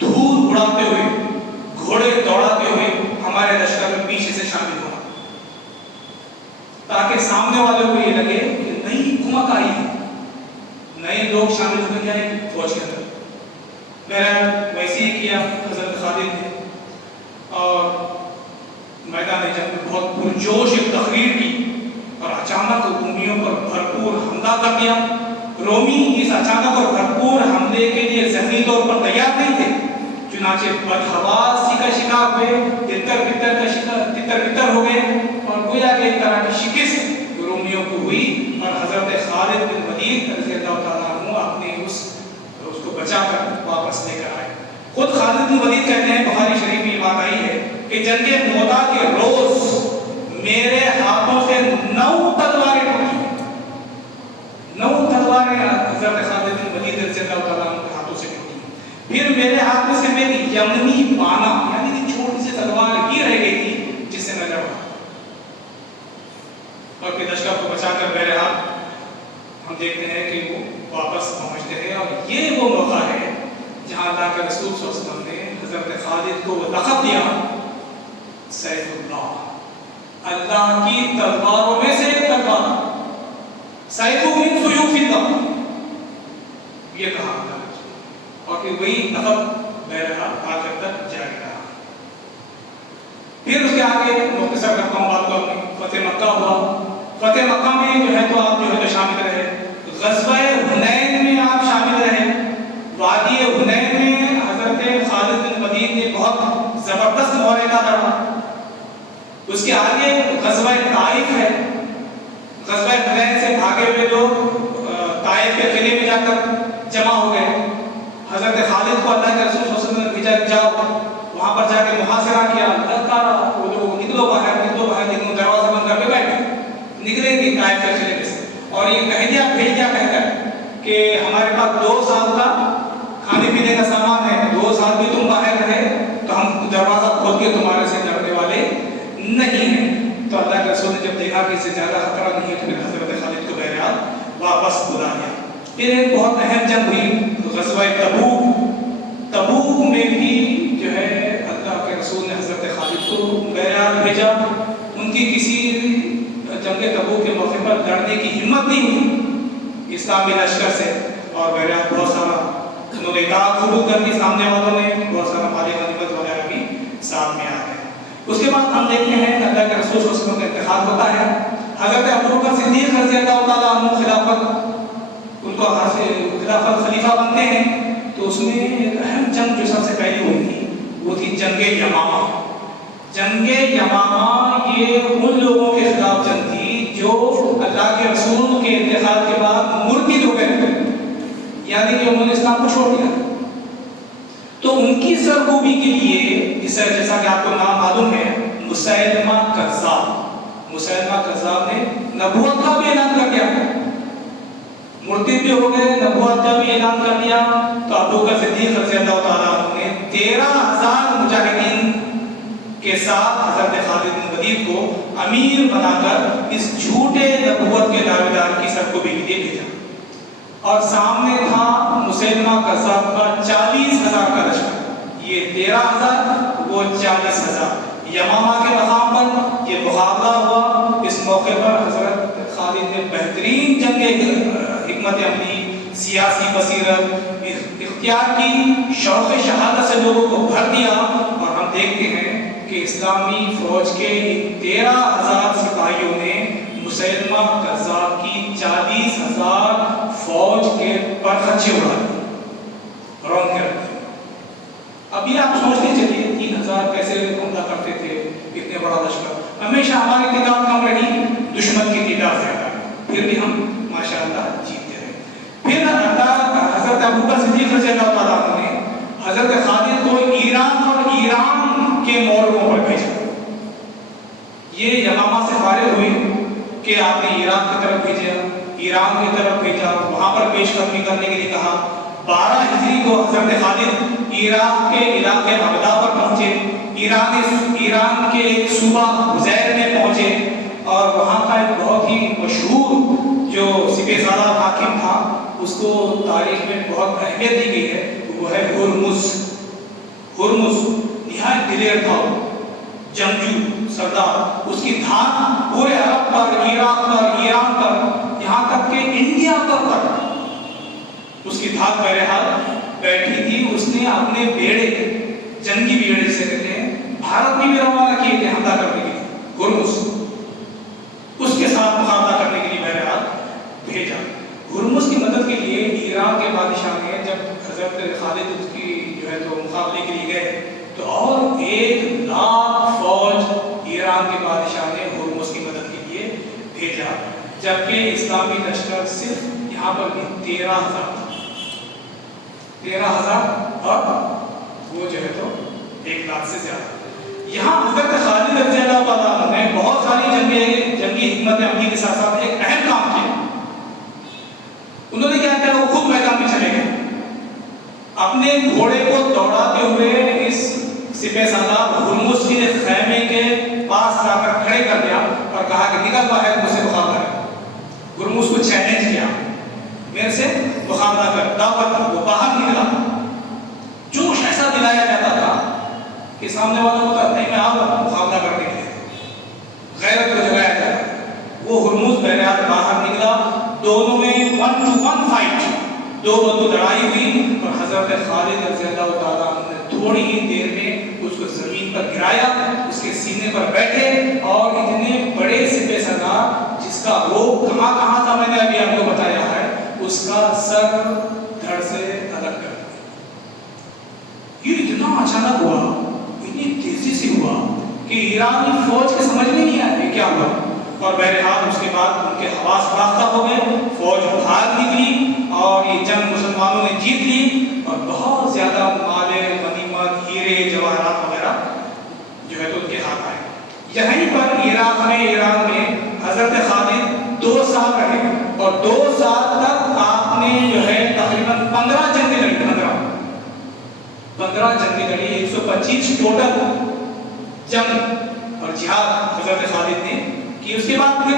دھول اڑاتے ہوئے، گھوڑے دوڑاتے ہوئے ہمارے لشکر میں پیچھے سے شامل ہونا، تاکہ سامنے والوں کو یہ لگے کہ نئی کمک آئی ہے، نئے لوگ شامل ہونے جائیں فوج کے اندر. میرا ویسے ہی کیا حضرت خالد نے اور میدان جنگ میں بہت پرجوش ایک تقریر کی اور اچانک رومیوں پر بھرپور حملہ کر دیا. رومی اس اچانک اور بھرپور حملے کے لیے ذہنی طور پر تیار نہیں تھے، چنانچہ بدحواسی کا شکار ہوئے، تتر بتر ہو گئے اور گویا کہ ایک طرح کی شکست رومیوں کو ہوئی اور حضرت خالد بن ولید رضی اللہ تعالیٰ عنہ اپنے اس کو بچا کر واپس لے کر آئے. خود خالد بن ولید کہتے ہیں، بخاری شریف میں یہ بات آئی ہے کہ جنگ موتا کے روز میرے ہاتھوں سے 9 تلواریں ٹوٹی. 9 تلواریں حضرت خالد بن ولید رضی اللہ تعالیٰ عنہ کے ہاتھوں سے ٹوٹی. پھر میرے ہاتھ میں سے ایک یمنی بانا یعنی کہ چھوٹی اور پھر لشکر کو بچا کر بہرحال ہم دیکھتے ہیں کہ وہ واپس پہنچتے ہیں. اور یہ وہ موقع ہے جہاں اللہ کے رسول صلی اللہ علیہ وسلم نے حضرت خالد کو وہ لقب دیا سیف اللہ, اللہ کی تلواروں میں سے ایک تلوار, سیف من سیوف اللہ, یہ کہا اللہ نے. اور پھر وہی لقب بہرحال آخر تک جاری رہا. پھر اس کے آگے مختصر کرتا ہوں بات کو اپنی. فتح مکہ ہوا. فتح مکہ میں جو ہے تو آپ جو ہے تو شامل رہے. غزوہ حنین میں آپ شامل رہے. وادی حنین میں حضرت خالد بن ولید نے بہت زبردست معرکہ لڑا. اس کے آگے غزوہ طائف ہے. غزوہ حنین سے بھاگے ہوئے لوگ طائف کے قلعے میں جا کر جمع ہو گئے. حضرت خالد کو اللہ کے رسول صلی اللہ علیہ وسلم نے بھیجا جاؤ وہاں پر جا کے محاصرہ کیا. للکارا وہ جو نکلو باہر, لیکن دروازہ بند کر کے بیٹھے نکلیں گے طائف کے قلعے سے. اور یہ کہہ دیا بھیج دیا کہہ کر کہ ہمارے پاس 2 سال کا کھانے پینے کا سامان ہے, 2 سال بھی تم باہر رہے تو ہم دروازہ کھول کے تمہارے سے لڑنے والے نہیں ہیں. تو اللہ کے رسول نے جب دیکھا کہ اس سے زیادہ خطرہ نہیں ہے تو پھر حضرت خالد کو بہرحال واپس بلا دیا. پھر ایک بہت اہم جنگ ہوئی غزوہ تبوک. تبوک میں بھی جو ہے اللہ کے رسول نے حضرت خالد کو بہرحال بھیجا. ان کی کسی جنگ تبوک کے موقع پر لڑنے کی ہمت نہیں ہوئی اسلامی لشکر سے, اور بہرحال بہت سارا انہوں نے اطاعت قبول کر دی. سامنے والوں نے بہت سارا مال غنیمت وغیرہ بھی سامنے آ گئے. اس کے بعد ہم دیکھتے ہیں اللہ کے رسول صلی اللہ علیہ وسلم کا انتخاب ہوتا ہے. حضرت ابوبکر صدیق رضی اللہ تعالیٰ عنہ خلافت ان کو خلافت خلیفہ بنتے ہیں. تو اس میں ایک اہم جنگ جو سب سے پہلی ہوئی تھی وہ تھی جنگ یمامہ. جنگ یمامہ یہ ان لوگوں کے خلاف جنگ تھی جو اللہ کے رسول کے انتخاب کے بعد مرتد ہو گئے, یعنی کہ انہوں نے اسلام کو چھوڑ دیا. تو ان کی سرکوبی کے لیے جیسا کہ آپ کو نام معلوم ہے مسیلمہ کذاب. مسیلمہ کذاب نے نبوت کا بھی اعلان کر دیا, مرتد بھی ہو گئے, نبوت کا بھی اعلان کر دیا. تو ابوبکر صدیق رضی اللہ تعالیٰ عنہ نے 13,000 مجاہدین کے ساتھ حضرت خالد بن ولید کو امیر بنا کر اس جھوٹے نبوت کے دعوے دار کی سرکوبی کے لیے بھیجا. اور سامنے تھا مسیلمہ کذاب کا 40,000 کا لشکر. یہ 13,000 وہ 40,000. یمامہ کے مقام پر یہ مقابلہ ہوا. اس موقع پر حضرت خالد نے بہترین جنگ حکمت عملی, سیاسی بصیرت اختیار کی, شوق شہادت سے لوگوں کو بھر دیا. اور ہم دیکھتے ہیں کہ اسلامی فوج کے 13,000 سپاہیوں نے مسیلمہ کذاب کی 40,000 فوج کے پرخچے اڑا دیے, رون کر دیے. ابھی آپ سوچتے چلیے 3,000 کیسے حملہ کرتے تھے, اتنے بڑا لشکر. ہمیشہ ہماری تعداد کم رہی, دشمن کی تعداد زیادہ, پھر بھی ہم ماشاءاللہ جیتتے رہے. پھر حضرت ابوبکر صدیق رضی اللہ تعالیٰ عنہ نے حضرت خالد کو ایران کے مورگوں پر بھیجا. یہ یمامہ سے فارغ ہوئی کہ آپ نے ایران کی طرف بھیجا, وہاں پر پیش قدمی کرنے کے لیے کہا. 12 ہجری کو حضرت خالد عراق کے علاقے ابدا پر پہنچے. ایران کے ایک صوبہ حزیر میں پہنچے, اور وہاں کا ایک بہت ہی مشہور جو سپہ سالار حاکم تھا, اس کو تاریخ میں بہت اہمیت دی گئی ہے, وہ ہے ہرمز. نہایت دلیر تھا, جنگجو سردار. اس کی دھان پورے عرب پر, عراق پر, ایران پر, یہاں تک کہ انڈیا پر اس کی دھان بہرحال بیٹھی تھی. اس نے اپنے بیڑے, جنگی بیڑے جسے کہتے ہیں, بھارت میں بھی روانہ کیے تھے حملہ کرنے کے لیے. ہرمز اس کے ساتھ مقابلہ کرنے کے لیے بہرحال بھیجا. ہرمز کی مدد کے لیے ایران کے بادشاہ نے جب حضرت خالد اس کی جو ہے تو مقابلے کے لیے گئے, تو اور 1,00,000 فوج ایران کے بادشاہ نے ہرمز کی مدد کے لیے بھیجا. جبکہ اسلامی لشکر صرف یہاں پر بھی 13,000 اور وہ جو ہے تو 1,00,000 سے زیادہ. یہاں حضرت خالد رضی اللہ تعالیٰ عنہ نے بہت ساری جنگی حکمت عملی کے ساتھ ساتھ ایک اہم کام کیا. انہوں نے کیا کیا, وہ خود میدان میں چلے گئے, اپنے گھوڑے کو دوڑاتے ہوئے اس سپہ سالار ہرمز کے خیمے کے پاس لا کر کھڑے کر دیا, اور اور کہا کہ نکل باہر مجھ سے مقابلہ کر۔ ہرمز کو چیلنج کیا، میرے سے مقابلہ کر، دعوت۔ وہ باہر نکلا، جوش ایسا دلایا جاتا تھا کہ سامنے والا ہوتا نہیں میں آؤں گا مقابلہ کرنے کے لیے، غیرت کو جگایا جاتا۔ وہ ہرمز بہرحال باہر نکلا، دونوں میں 1 to 1 فائٹ، 2 بندوں لڑائی ہوئی، اور حضرت خالد رضی اللہ تعالیٰ عنہ نے تھوڑی ہی دیر میں اس کو زمین پر گرایا، اس کے سینے پر بیٹھے، اور اتنے بڑے سپہ سالار جس کا روب کہاں کہاں تھا میں نے ابھی آپ کو بتایا ہے، اس کا سر دھڑ سے الگ کر دیا۔ یہ اتنا اچانک ہوا، اتنی تیزی سے ہوا کہ ایرانی فوج کے سمجھ میں نہیں آیا کیا ہوا، اور بہرحال اس کے بعد ان کے حواس باختہ ہو گئے، فوج بھاگ نکلی، اور یہ جنگ مسلمانوں نے جیت لی، اور بہت زیادہ مال غنیمت، ہیرے جواہرات وغیرہ جو ہے تو ان کے ہاتھ آئے۔ یہیں پر ایران میں حضرت خالد 2 سال رہے، اور 2 سال تک آپ نے جو ہے تقریباً 15 جنگیں لڑی، 15 جنگیں لڑی، 125 ٹوٹل جنگ اور جہاد حضرت خالد نے کی۔ اس کے بعد پھر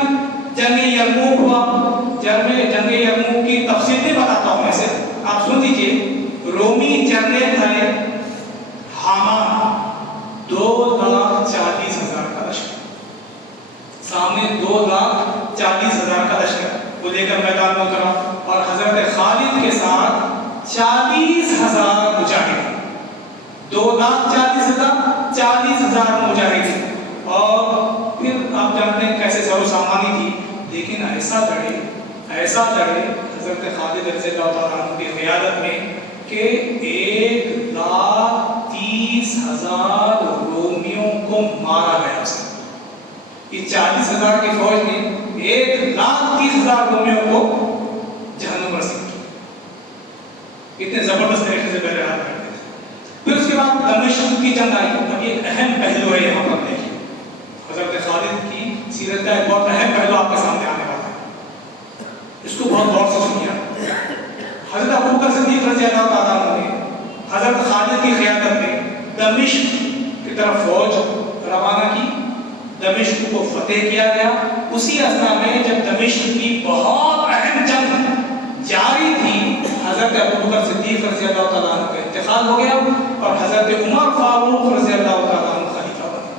جنگ یرموک ہوا۔ جنگ یرموک کی تفصیل نہیں بتاتا ہوں میں سے، آپ سن لیجئے۔ رومی جنرل تھے حامان، 2,40,000 کا لشکر، سامنے 2,40,000 کا لشکر وہ لے کر میدان میں اترا، اور حضرت خالد کے ساتھ 40,000 مجاہد، 2,40,000 40,000 مجاہد، اور پھر آپ جانتے ہیں کیسے سر و سامانی تھی، لیکن ایسا لڑے حضرت خالد رضی اللہ تعالیٰ عنہ کی قیادت میں کہ 1,30,000 رومیوں کو مارا گیا۔ اس یہ 40,000 کی فوج نے 1,30,000 رومیوں کو جہنم رسید کی۔ اتنے زبردست طریقے سے بہرحال کرتے تھے۔ پھر اس کے بعد دمشق کی جنگ آئی۔ اب یہ ایک اہم پہلو ہے، یہاں پر دیکھیے حضرت خالد کی سیرت کا ایک بہت اہم پہلو آپ کے سامنے آنے والا ہے، اس کو بہت غور سے سنیے۔ حضرت ابوبکر صدیق رضی اللہ تعالیٰ عنہ نے حضرت خالد کی قیادت میں دمشق کی طرف فوج روانہ کی، دمشق کو فتح کیا گیا۔ اسی اثنا میں جب دمشق کی بہت اہم جنگ جاری تھی، حضرت ابوبکر صدیق رضی اللہ تعالیٰ عنہ کا انتقال ہو گیا، اور حضرت عمر فاروق رضی اللہ تعالیٰ عنہ خلیفہ بنے۔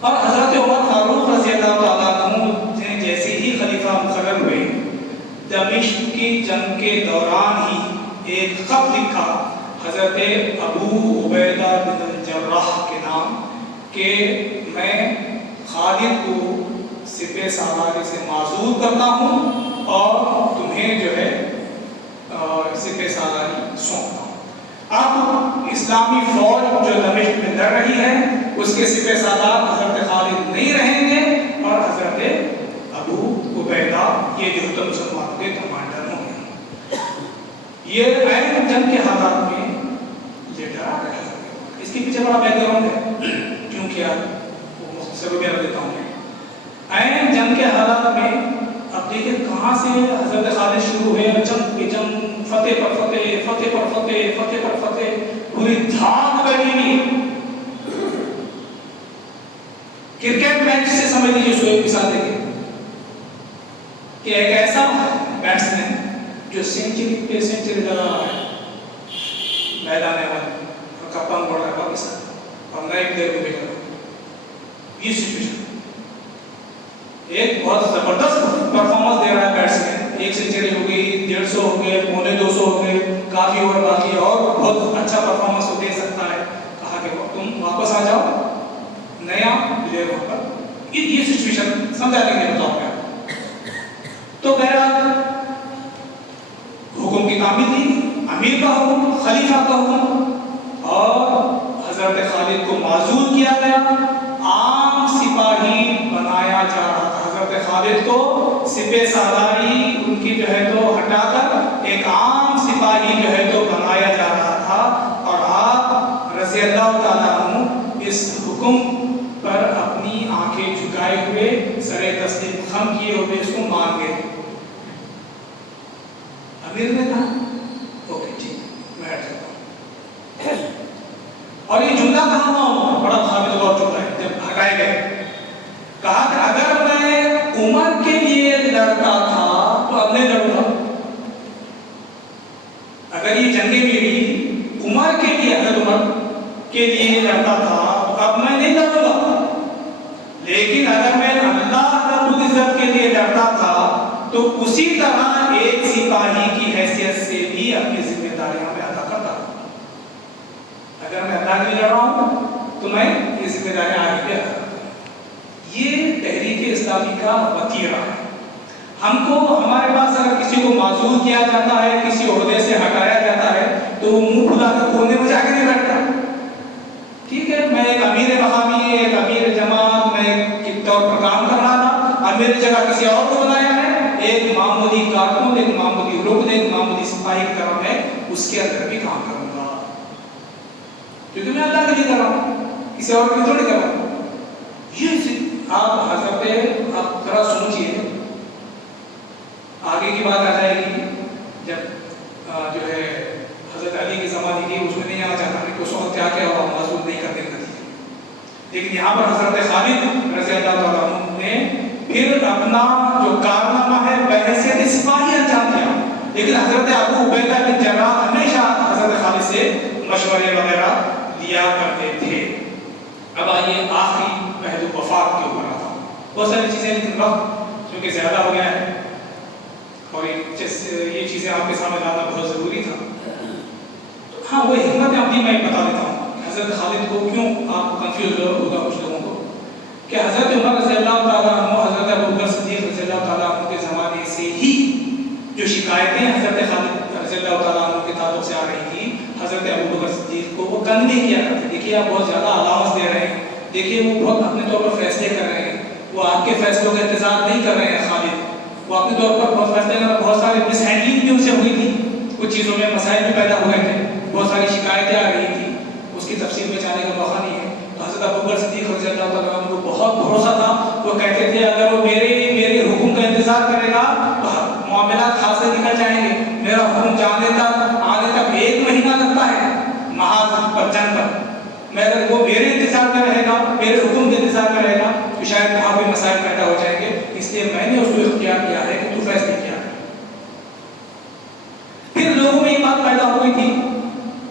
اور حضرت عمر فاروق رضی اللہ تعالیٰ عنہ نے جیسے ہی خلیفہ مقرر ہوئے، دمشق کی جنگ کے دوران ہی ایک خط لکھا حضرت ابو عبیدہ بن الجراح کے نام کہ میں خالد کو سپہ سالاری سے معزول کرتا ہوں، اور تمہیں جو ہے سپہ سالاری سونپتا ہوں۔ اب اسلامی فوج جو دمشق میں لڑ رہی ہے، اس کے سپہ سالار حضرت خالد نہیں رہیں گے، اور حضرت ابو عبیدہ یہ جو تو مسلمانوں کے کمانڈر ہوں گے۔ یہ عین جنگ کے حالات میں یہ ڈرا رہا ہے۔ اس کے پیچھے بڑا بیک گراؤنڈ ہے، کیونکہ آپ وہ مختصر وغیرہ دیتا ہوں۔ عین جنگ کے حالات میں اب دیکھیں کہاں سے حضرت خالد شروع ہوئے، جنگ کی جنگ، فتح پر فتح، فتح پر فتح، فتح پر فتح، پوری دھاک بڑھی ہوئی۔ کرکٹ میچ سے سمجھ لیجیے، سو ایک مثال دیکھیں کہ ایک ایسا بیٹسمین جو سینچری پہ سینچری لگا رہا ہے میدان میں، اور کپتان بڑھ رہا ہے پاکستان، اور نئے پلیئر کو بھیج رہا ہے۔ یہ سچویشن ایک بہت زبردست پرفارمنس دے رہا ہے بیٹسمین، 1 سینچری ہو گئی، 150 ہو گئے، 250 ہو گئے، کافی اوور باقی، اور بہت اچھا پرفارمنس وہ دے سکتا ہے۔ کہا کہ تم واپس آ جاؤ، نیا پلیئر ہو کر۔ یہ سچویشن سمجھانے کے لیے بتاؤں گا۔ تو بہرحال حکم کی تعمیل تھی، امیر کا حکم، خلیفہ کا حکم، اور حضرت خالد کو معزول کیا گیا، عام سپاہی بنایا جا رہا تھا۔ حضرت خالد کو سپہ سالاری ان کی جو ہے تو ہٹا کر ایک عام سپاہی جو ہے تو بنایا جا رہا تھا، اور آپ رضی اللہ تعالیٰ عنہ اس حکم پر اپنی آنکھیں جھکائے ہوئے، سر تسلیم خم کیے ہوئے اس کو مان گئے۔ امیر نے کہا اوکے ٹھیک میں ہٹ جاتا ہوں، اور یہ جملہ کہاں ہوا، بڑا قابل غور جملہ ہے۔ جب ہٹائے گئے کہا کہ اگر میں عمر کے لیے لڑتا تھا تو اب نہیں لڑوں گا. اگر یہ جنگیں میری عمر کے لیے، حضرت عمر کے لیے لڑتا تھا تو اب میں نہیں لڑوں گا. لیکن اگر میں اللہ رب العزت کے لیے لڑتا تھا تو اسی طرح ایک سپاہی کی حیثیت سے بھی اپنی ذمہ داریاں میں ادا کرتا. اگر میں اللہ کے لیے لڑ رہا ہوں تو میں یہ ذمہ داریاں آگے بھی ادا کرتا. یہ تحریک اسلامی کا وتیرہ ہے. ہم کو ہمارے پاس اگر کسی کو معزول کیا جاتا ہے، کسی عہدے سے ہٹایا جاتا ہے تو وہ منہ کھلا کر کونے میں جا کے نہیں بیٹھتا. ٹھیک ہے، میں ایک امیر مقامی، ایک امیر جماعت میں ایک طور پر کام کر رہا تھا، اب میری جگہ کسی اور کو بنایا ہے، ایک معمولی کارکن، ایک معمولی رکن، ایک معمولی سپاہی کی طرح میں اس کے اندر بھی کام کروں گا، کیونکہ میں اللہ کے لیے کر رہا ہوں، کسی اور کے لیے تھوڑی کر رہا ہوں. یہ آپ حضرت، آپ ذرا سوچیے، آگے کی بات آ جائے گی جب جو ہے حضرت علی کے زمانے کی، اس میں نہیں آنا چاہتا کہ اس وقت کیا کیا ہوا، معذور نہیں کرنے کا تھی. لیکن یہاں پر حضرت خالد رضی اللہ تعالیٰ عنہ نے پھر اپنا جو کارنامہ ہے بحیثیت سپاہی انجام دیا. لیکن حضرت ابو عبیدہ بن جراح ہمیشہ حضرت خالد سے مشورے وغیرہ لیا کرتے تھے. اب آئیے آخری پہلو وفات کے اوپر آتا ہوں. بہت ساری چیزیں، لیکن وقت چونکہ زیادہ ہو گیا ہے اور یہ چیزیں آپ کے سامنے لانا بہت ضروری تھا. ہاں، وہ حکمت عملی میں بتا دیتا ہوں. حضرت خالد کو کیوں آپ کنفیوز ہوگا کچھ لوگوں کو، کہ حضرت عمر رضی اللہ تعالیٰ عنہ، حضرت ابوبکر صدیق رضی اللہ تعالیٰ عنہ کے زمانے سے ہی جو شکایتیں حضرت خالد رضی اللہ تعالیٰ عنہ کے تعلق سے آ رہی تھی، حضرت ابوبکر صدیق کو وہ کنوے کیا کرتے. دیکھیے آپ بہت زیادہ الاؤنس دے رہے ہیں، دیکھیے وہ بہت اپنے طور پر فیصلے کر رہے ہیں، وہ آپ کے فیصلوں کا انتظار نہیں کر رہے ہیں. خالد وہ اپنے طور پر بہت فیصلے کر رہے ہیں. بہت سارے مس ہینڈلنگ بھی ان سے ہوئی تھی، کچھ چیزوں میں مسائل بھی پیدا ہو گئے تھے، بہت ساری شکایتیں آ رہی تھیں. اس کی تفصیل میں جانے کا موقع نہیں ہے. تو حضرت ابوبکر صدیق رضی اللہ تعالیٰ عنہ کو بہت بھروسہ تھا. وہ کہتے تھے اگر وہ میرے حکم کا انتظار کرے گا تو معاملات ہاتھ سے نکل جائیں گے. میرا حکم آنے تک 1 مہینہ لگتا ہے محاذ پر جنگ پر. میں اگر وہ میرے انتظار میں رہے گا، میرے حکم کے انتظار میں رہے گا تو شاید وہاں بھی مسائل پیدا ہو جائیں گے. اس لیے میں نے اس کو اختیار کیا ہے کہ تو فیصلے کیا ہے. پھر لوگوں میں یہ بات پیدا ہوئی تھی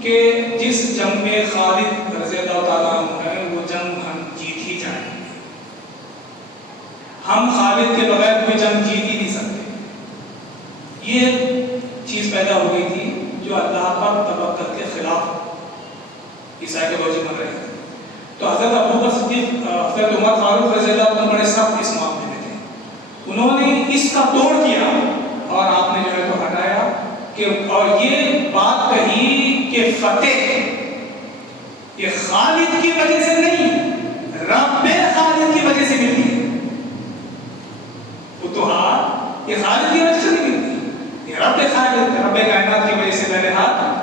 کہ جس جنگ میں خالد رضی اللہ تعالیٰ عنہ ہے وہ جنگ ہم جیت ہی جائیں گے. ہم خالد کے بغیر کوئی جنگ جیت ہی نہیں سکتے. یہ چیز پیدا ہو گئی تھی جو اللہ پر توکل کے خلاف سائیکولوجی بن رہی تھی. تو حضرت ابوبکر صدیق، حضرت عمر فاروق رضی اللہ عنہ بڑے سخت اس معاملے میں تھے. انہوں نے اس کا توڑ کیا اور آپ نے جو ہے تو ہٹایا کہ، اور یہ بات کہی کہ فتح یہ خالد کی وجہ سے نہیں، رب خالد کی وجہ سے ملتی ہے. فتوحات یہ خالد کی وجہ سے نہیں ملتی، یہ رب خالد، رب کائنات کی وجہ سے بہرحال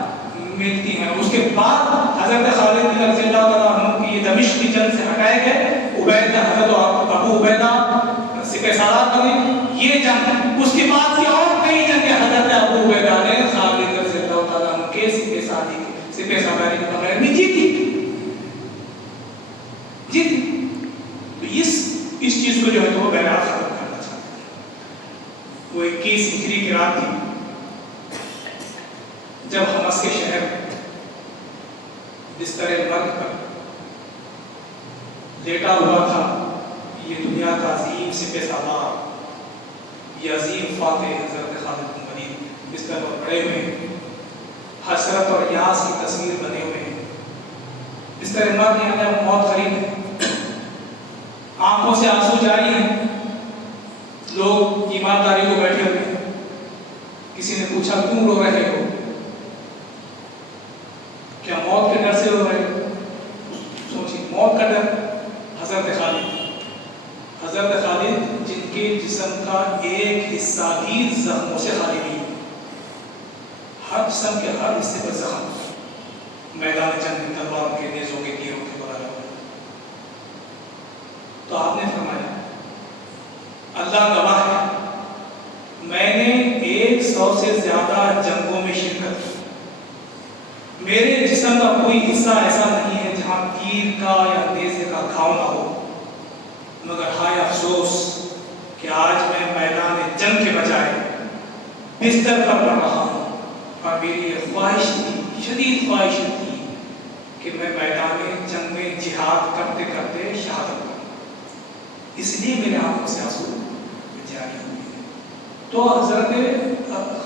ملتی ہیں. اس کے بعد حضرت خالد رضی اللہ تعالیٰ عنہ کی یہ دمشق کی جنگ سے ہٹائے گئے. عبیدہ، حضرت ابو عبیدہ سپہ سالار بنے. یہ جنگ اس کے بعد کی اور کئی جنگیں حضرت ابو عبیدہ نے خالد رضی اللہ تعالیٰ عنہ کے سپہ سالاری کے بغیر میں جیتی. تو اس چیز کو جو ہے تو وہ بہرحال ختم کرنا چاہتے ہیں. وہ 21 ہجری کی رات تھی جب حمص کے شہر بستر مرگ پر لیٹا ہوا تھا یہ دنیا کا عظیم سپہ سالار، یہ عظیم فاتح حضرت خالد بن ولید بستر پر پڑے ہوئے، حسرت اور یاس کی تصویر بنے ہوئے ہیں. بستر مرگ یعنی اب موت قریب ہے، آنکھوں سے آنسو جاری ہیں. لوگ ایمانداری کو بیٹھے ہوئے ہیں. کسی نے پوچھا کیوں رو رہے ہو؟ کیا موت کے ڈر سے رو رہے ہو؟ سوچیے، موت کا ڈر. حضرت خالد جن کے جسم کا ایک حصہ بھی زخموں سے خالی نہیں، ہر جسم کے ہر حصے پر زخم، میدان جنگ میں تلواروں کے، نیزوں کے، تیروں کے بغیر. تو آپ نے فرمایا اللہ گواہ ہے میں نے 100 سے زیادہ جنگوں میں شرکت کی، میرے جسم کا کوئی حصہ ایسا نہیں ہے جہاں تیر کا یا نیزے کا گھاؤ نہ ہو. مگر ہائے افسوس کہ آج میں میدان جنگ کے بجائے بستر پر پڑ رہا ہوں، اور میری یہ خواہش تھی، شدید خواہش تھی کہ میں میدان جنگ میں جہاد کرتے کرتے شہادت پاؤں، اس لیے میرے آنکھوں سے آنسو جاری ہوئے۔ تو حضرت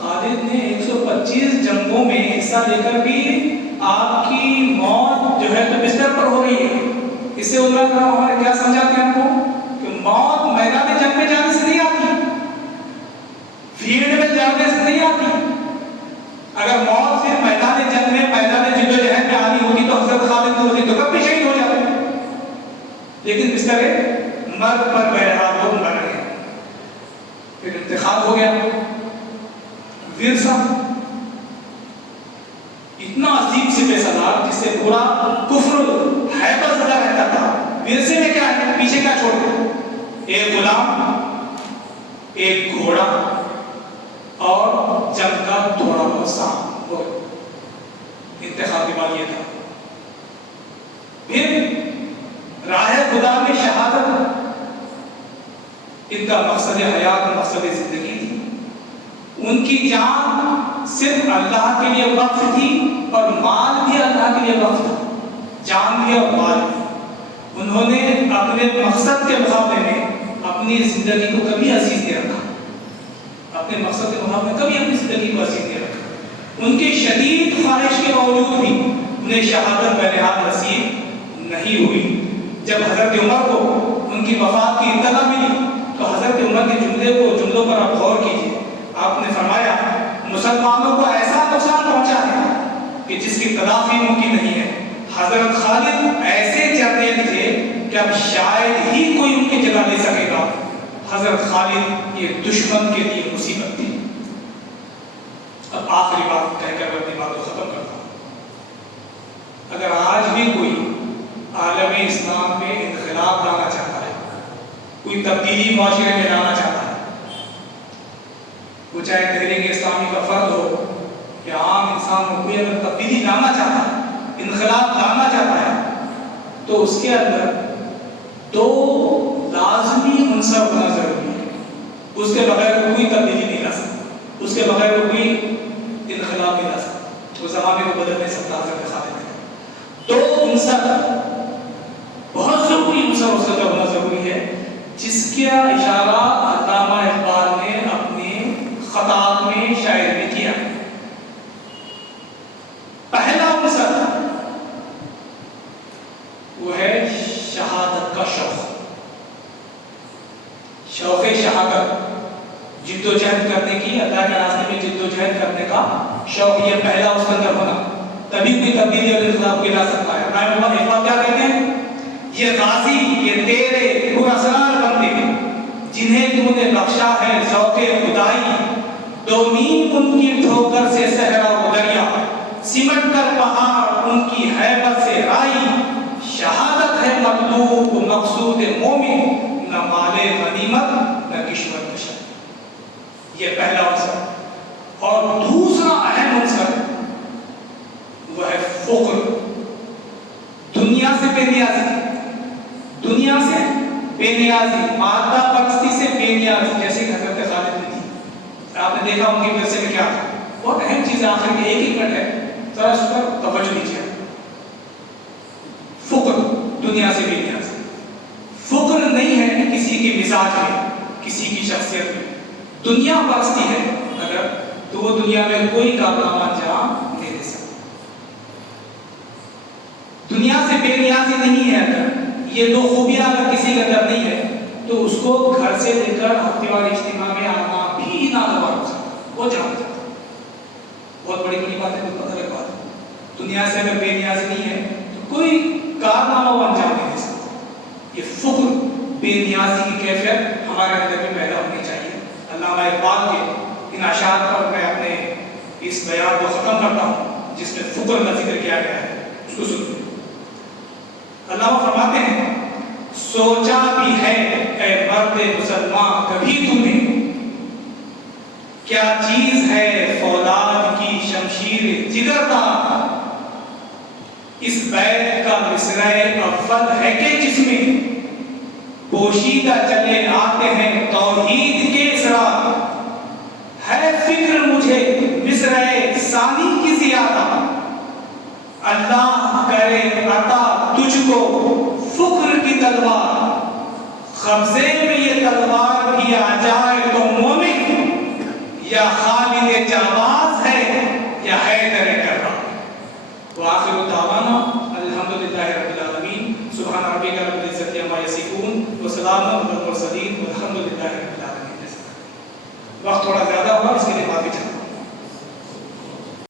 خالد نے 125 جنگوں میں حصہ لے کر بھی آپ کی موت جو ہے تو بستر پر ہو رہی ہے۔ اس سے علماء کرام ہمارے کیا سمجھاتے ہیں ہم کو کہ موت میدان جنگ میں جانے سے نہیں آتی، فیلڈ میں جانے سے نہیں آتی۔ اگر موت صرف میدان جنگ میں، میدان جدوجہد میں آنی ہوتی تو حضرت خالد بن ولید تو کب بھی شہید ہو جاتے، لیکن بستر مرگ پر بہرحال لوگ مر رہے ہیں۔ پھر انتخاب ہو گیا۔ ورثہ اتنا عظیم سپہ سالار جس سے پورا کفر ہیبت زدہ رہتا تھا، ورثے میں کیا ہے، پیچھے کیا چھوڑ دیا، ایک غلام، ایک گھوڑا اور جنگ کا تھوڑا بہت سامان، وہ انتخاب کے بعد یہ تھا۔ پھر راہ خدا میں شہادت ان کا مقصد حیات، مقصد زندگی تھی۔ ان کی جان صرف اللہ کے لیے وقف تھی اور مال بھی اللہ کے لیے وقف تھا، جان بھی اور مال بھی۔ انہوں نے اپنے مقصد کے مقابلے میں اپنی زندگی کو کبھی عزیز نہیں رکھا، اپنے مقصد کے مقابلے میں کبھی اپنی زندگی کو عزیز نہیں رکھا۔ ان کی شدید خواہش کے باوجود بھی انہیں شہادت بہرحال نصیب نہیں ہوئی۔ جب حضرت عمر کو ان کی وفات کی اطلاع ملی تو حضرت عمر کے جملوں پر آپ غور کیجیے۔ آپ نے فرمایا مسلمانوں کو ایسا نقصان پہنچا ہے کہ جس کی تلافی ممکن نہیں ہے۔ حضرت خالد ایسے جرنیل تھے کہ اب شاید ہی کوئی ان کی جگہ لے سکے گا۔ حضرت خالد یہ دشمن کے لیے مصیبت تھی۔ اب آخری بات کہہ کر اپنی بات کو ختم کرتا ہوں۔ اگر آج بھی کوئی عالم اسلام میں انقلاب لانا چاہتا ہے، کوئی تبدیلی معاشرے میں لانا چاہتا ہے، وہ چاہے تحریک اسلامی کا فرد ہو یا عام انسان ہو، کوئی اگر تبدیلی لانا چاہتا ہے، انقلاب لانا چاہتا ہے، تو اس کے اندر دو لازمی عنصر ہونا ضروری ہے۔ اس کے بغیر وہ کوئی تبدیلی نہیں لا سکتا، اس کے بغیر وہ کوئی انقلاب نہیں لا سکتا، وہ زمانے کو بدل نہیں سکتا۔ حضرت خالد دو عنصر، بہت ضروری عنصر اس کا ہونا ضروری ہے، جس کا اشارہ علامہ اقبال نے اپنے خطاب میں شاعری میں کیا۔ پہلا عنصر وہ ہے شہادت کا شوق، شوق شہادت، جد و جہد کرنے کی، اللہ کے راستے میں جد و جہد کرنے کا شوق، یہ پہلا اس کے اندر ہونا، تبھی کوئی تبدیلی اور انقلاب کی لا سکتا ہے۔ علامہ اقبال کیا کہتے ہیں، یہ غازی، یہ تیرے پراسرار بندے جنہیں تو نے بخشا ہے ذوق خدائی، دو نیم ان کی ٹھوکر سے صحرا و دریا، سمٹ کر پہاڑ ان کی ہیبت سے رائی، شہادت ہے مطلوب مقصود مومن، نہ مال غنیمت نہ کشور کشا۔ یہ پہلا عنصر۔ اور دوسرا اہم عنصر وہ ہے فقر، دنیا سے بے نیازی، دنیا سے بے نیازی، مادہ پرستی سے بے نیازی، جیسے کہ حضرت خالد نے تھی۔ آپ نے دیکھا ان کے ورثے میں کیا تھا، بہت اہم چیز آخر میں ایک ہی منٹ ہے، ذرا اس پر توجہ دیجیے۔ فقر، دنیا سے بے نیازی، فقر نہیں ہے کسی کے مزاج میں، کسی کی شخصیت میں، دنیا پرستی ہے اگر تو وہ دنیا میں کوئی کارنامہ انجام نہیں دے سکتا۔ دنیا سے بے نیازی نہیں ہے اگر، یہ دو خوبیاں اگر کسی کے اندر نہیں ہے تو اس کو گھر سے لے کر ہفتے وار اجتماع میں آنا بھی ناگوار ہو سکتا ہے، وہ جان جاتا ہے۔ بہت بڑی بڑی بات ہے، تو الگ بات ہے۔ دنیا سے اگر بے نیازی نہیں ہے تو کوئی کارنامہ وہ انجام نہیں دے سکتا۔ یہ فقر، بے نیازی کی کیفیت ہمارے اندر بھی پیدا ہونی چاہیے۔ علامہ اقبال کے ان اشعار پر میں اپنے اس بیان کو ختم کرتا ہوں جس میں فقر کا ذکر کیا گیا ہے، اس کو سنیں۔ علامہ فرماتے ہیں، سوچا بھی ہے اے مرد مسلمان کبھی تو نے، کیا چیز ہے فولاد کی شمشیر جگر کا، اس بیت کا مصرع اول ہے کہ جس میں پوشیدہ چلے آتے ہیں توحید کے اسرار، ہے فکر مجھے مصرع ثانی کی زیادہ، اللہ کرے عطا تجھ کو فکر کی تلوار، قبضے میں یہ تلوار بھی آ جائے تو مومن، یا خالد جواز ہے یا حیدر کررار۔ وآخر دعوانا الحمدللہ رب العالمین، سبحان ربک رب العزت عما یصفون وسلام علی المرسلین والحمدللہ رب العالمین۔ وقت تھوڑا زیادہ ہوا، اس کے لیے معافی چاہیے۔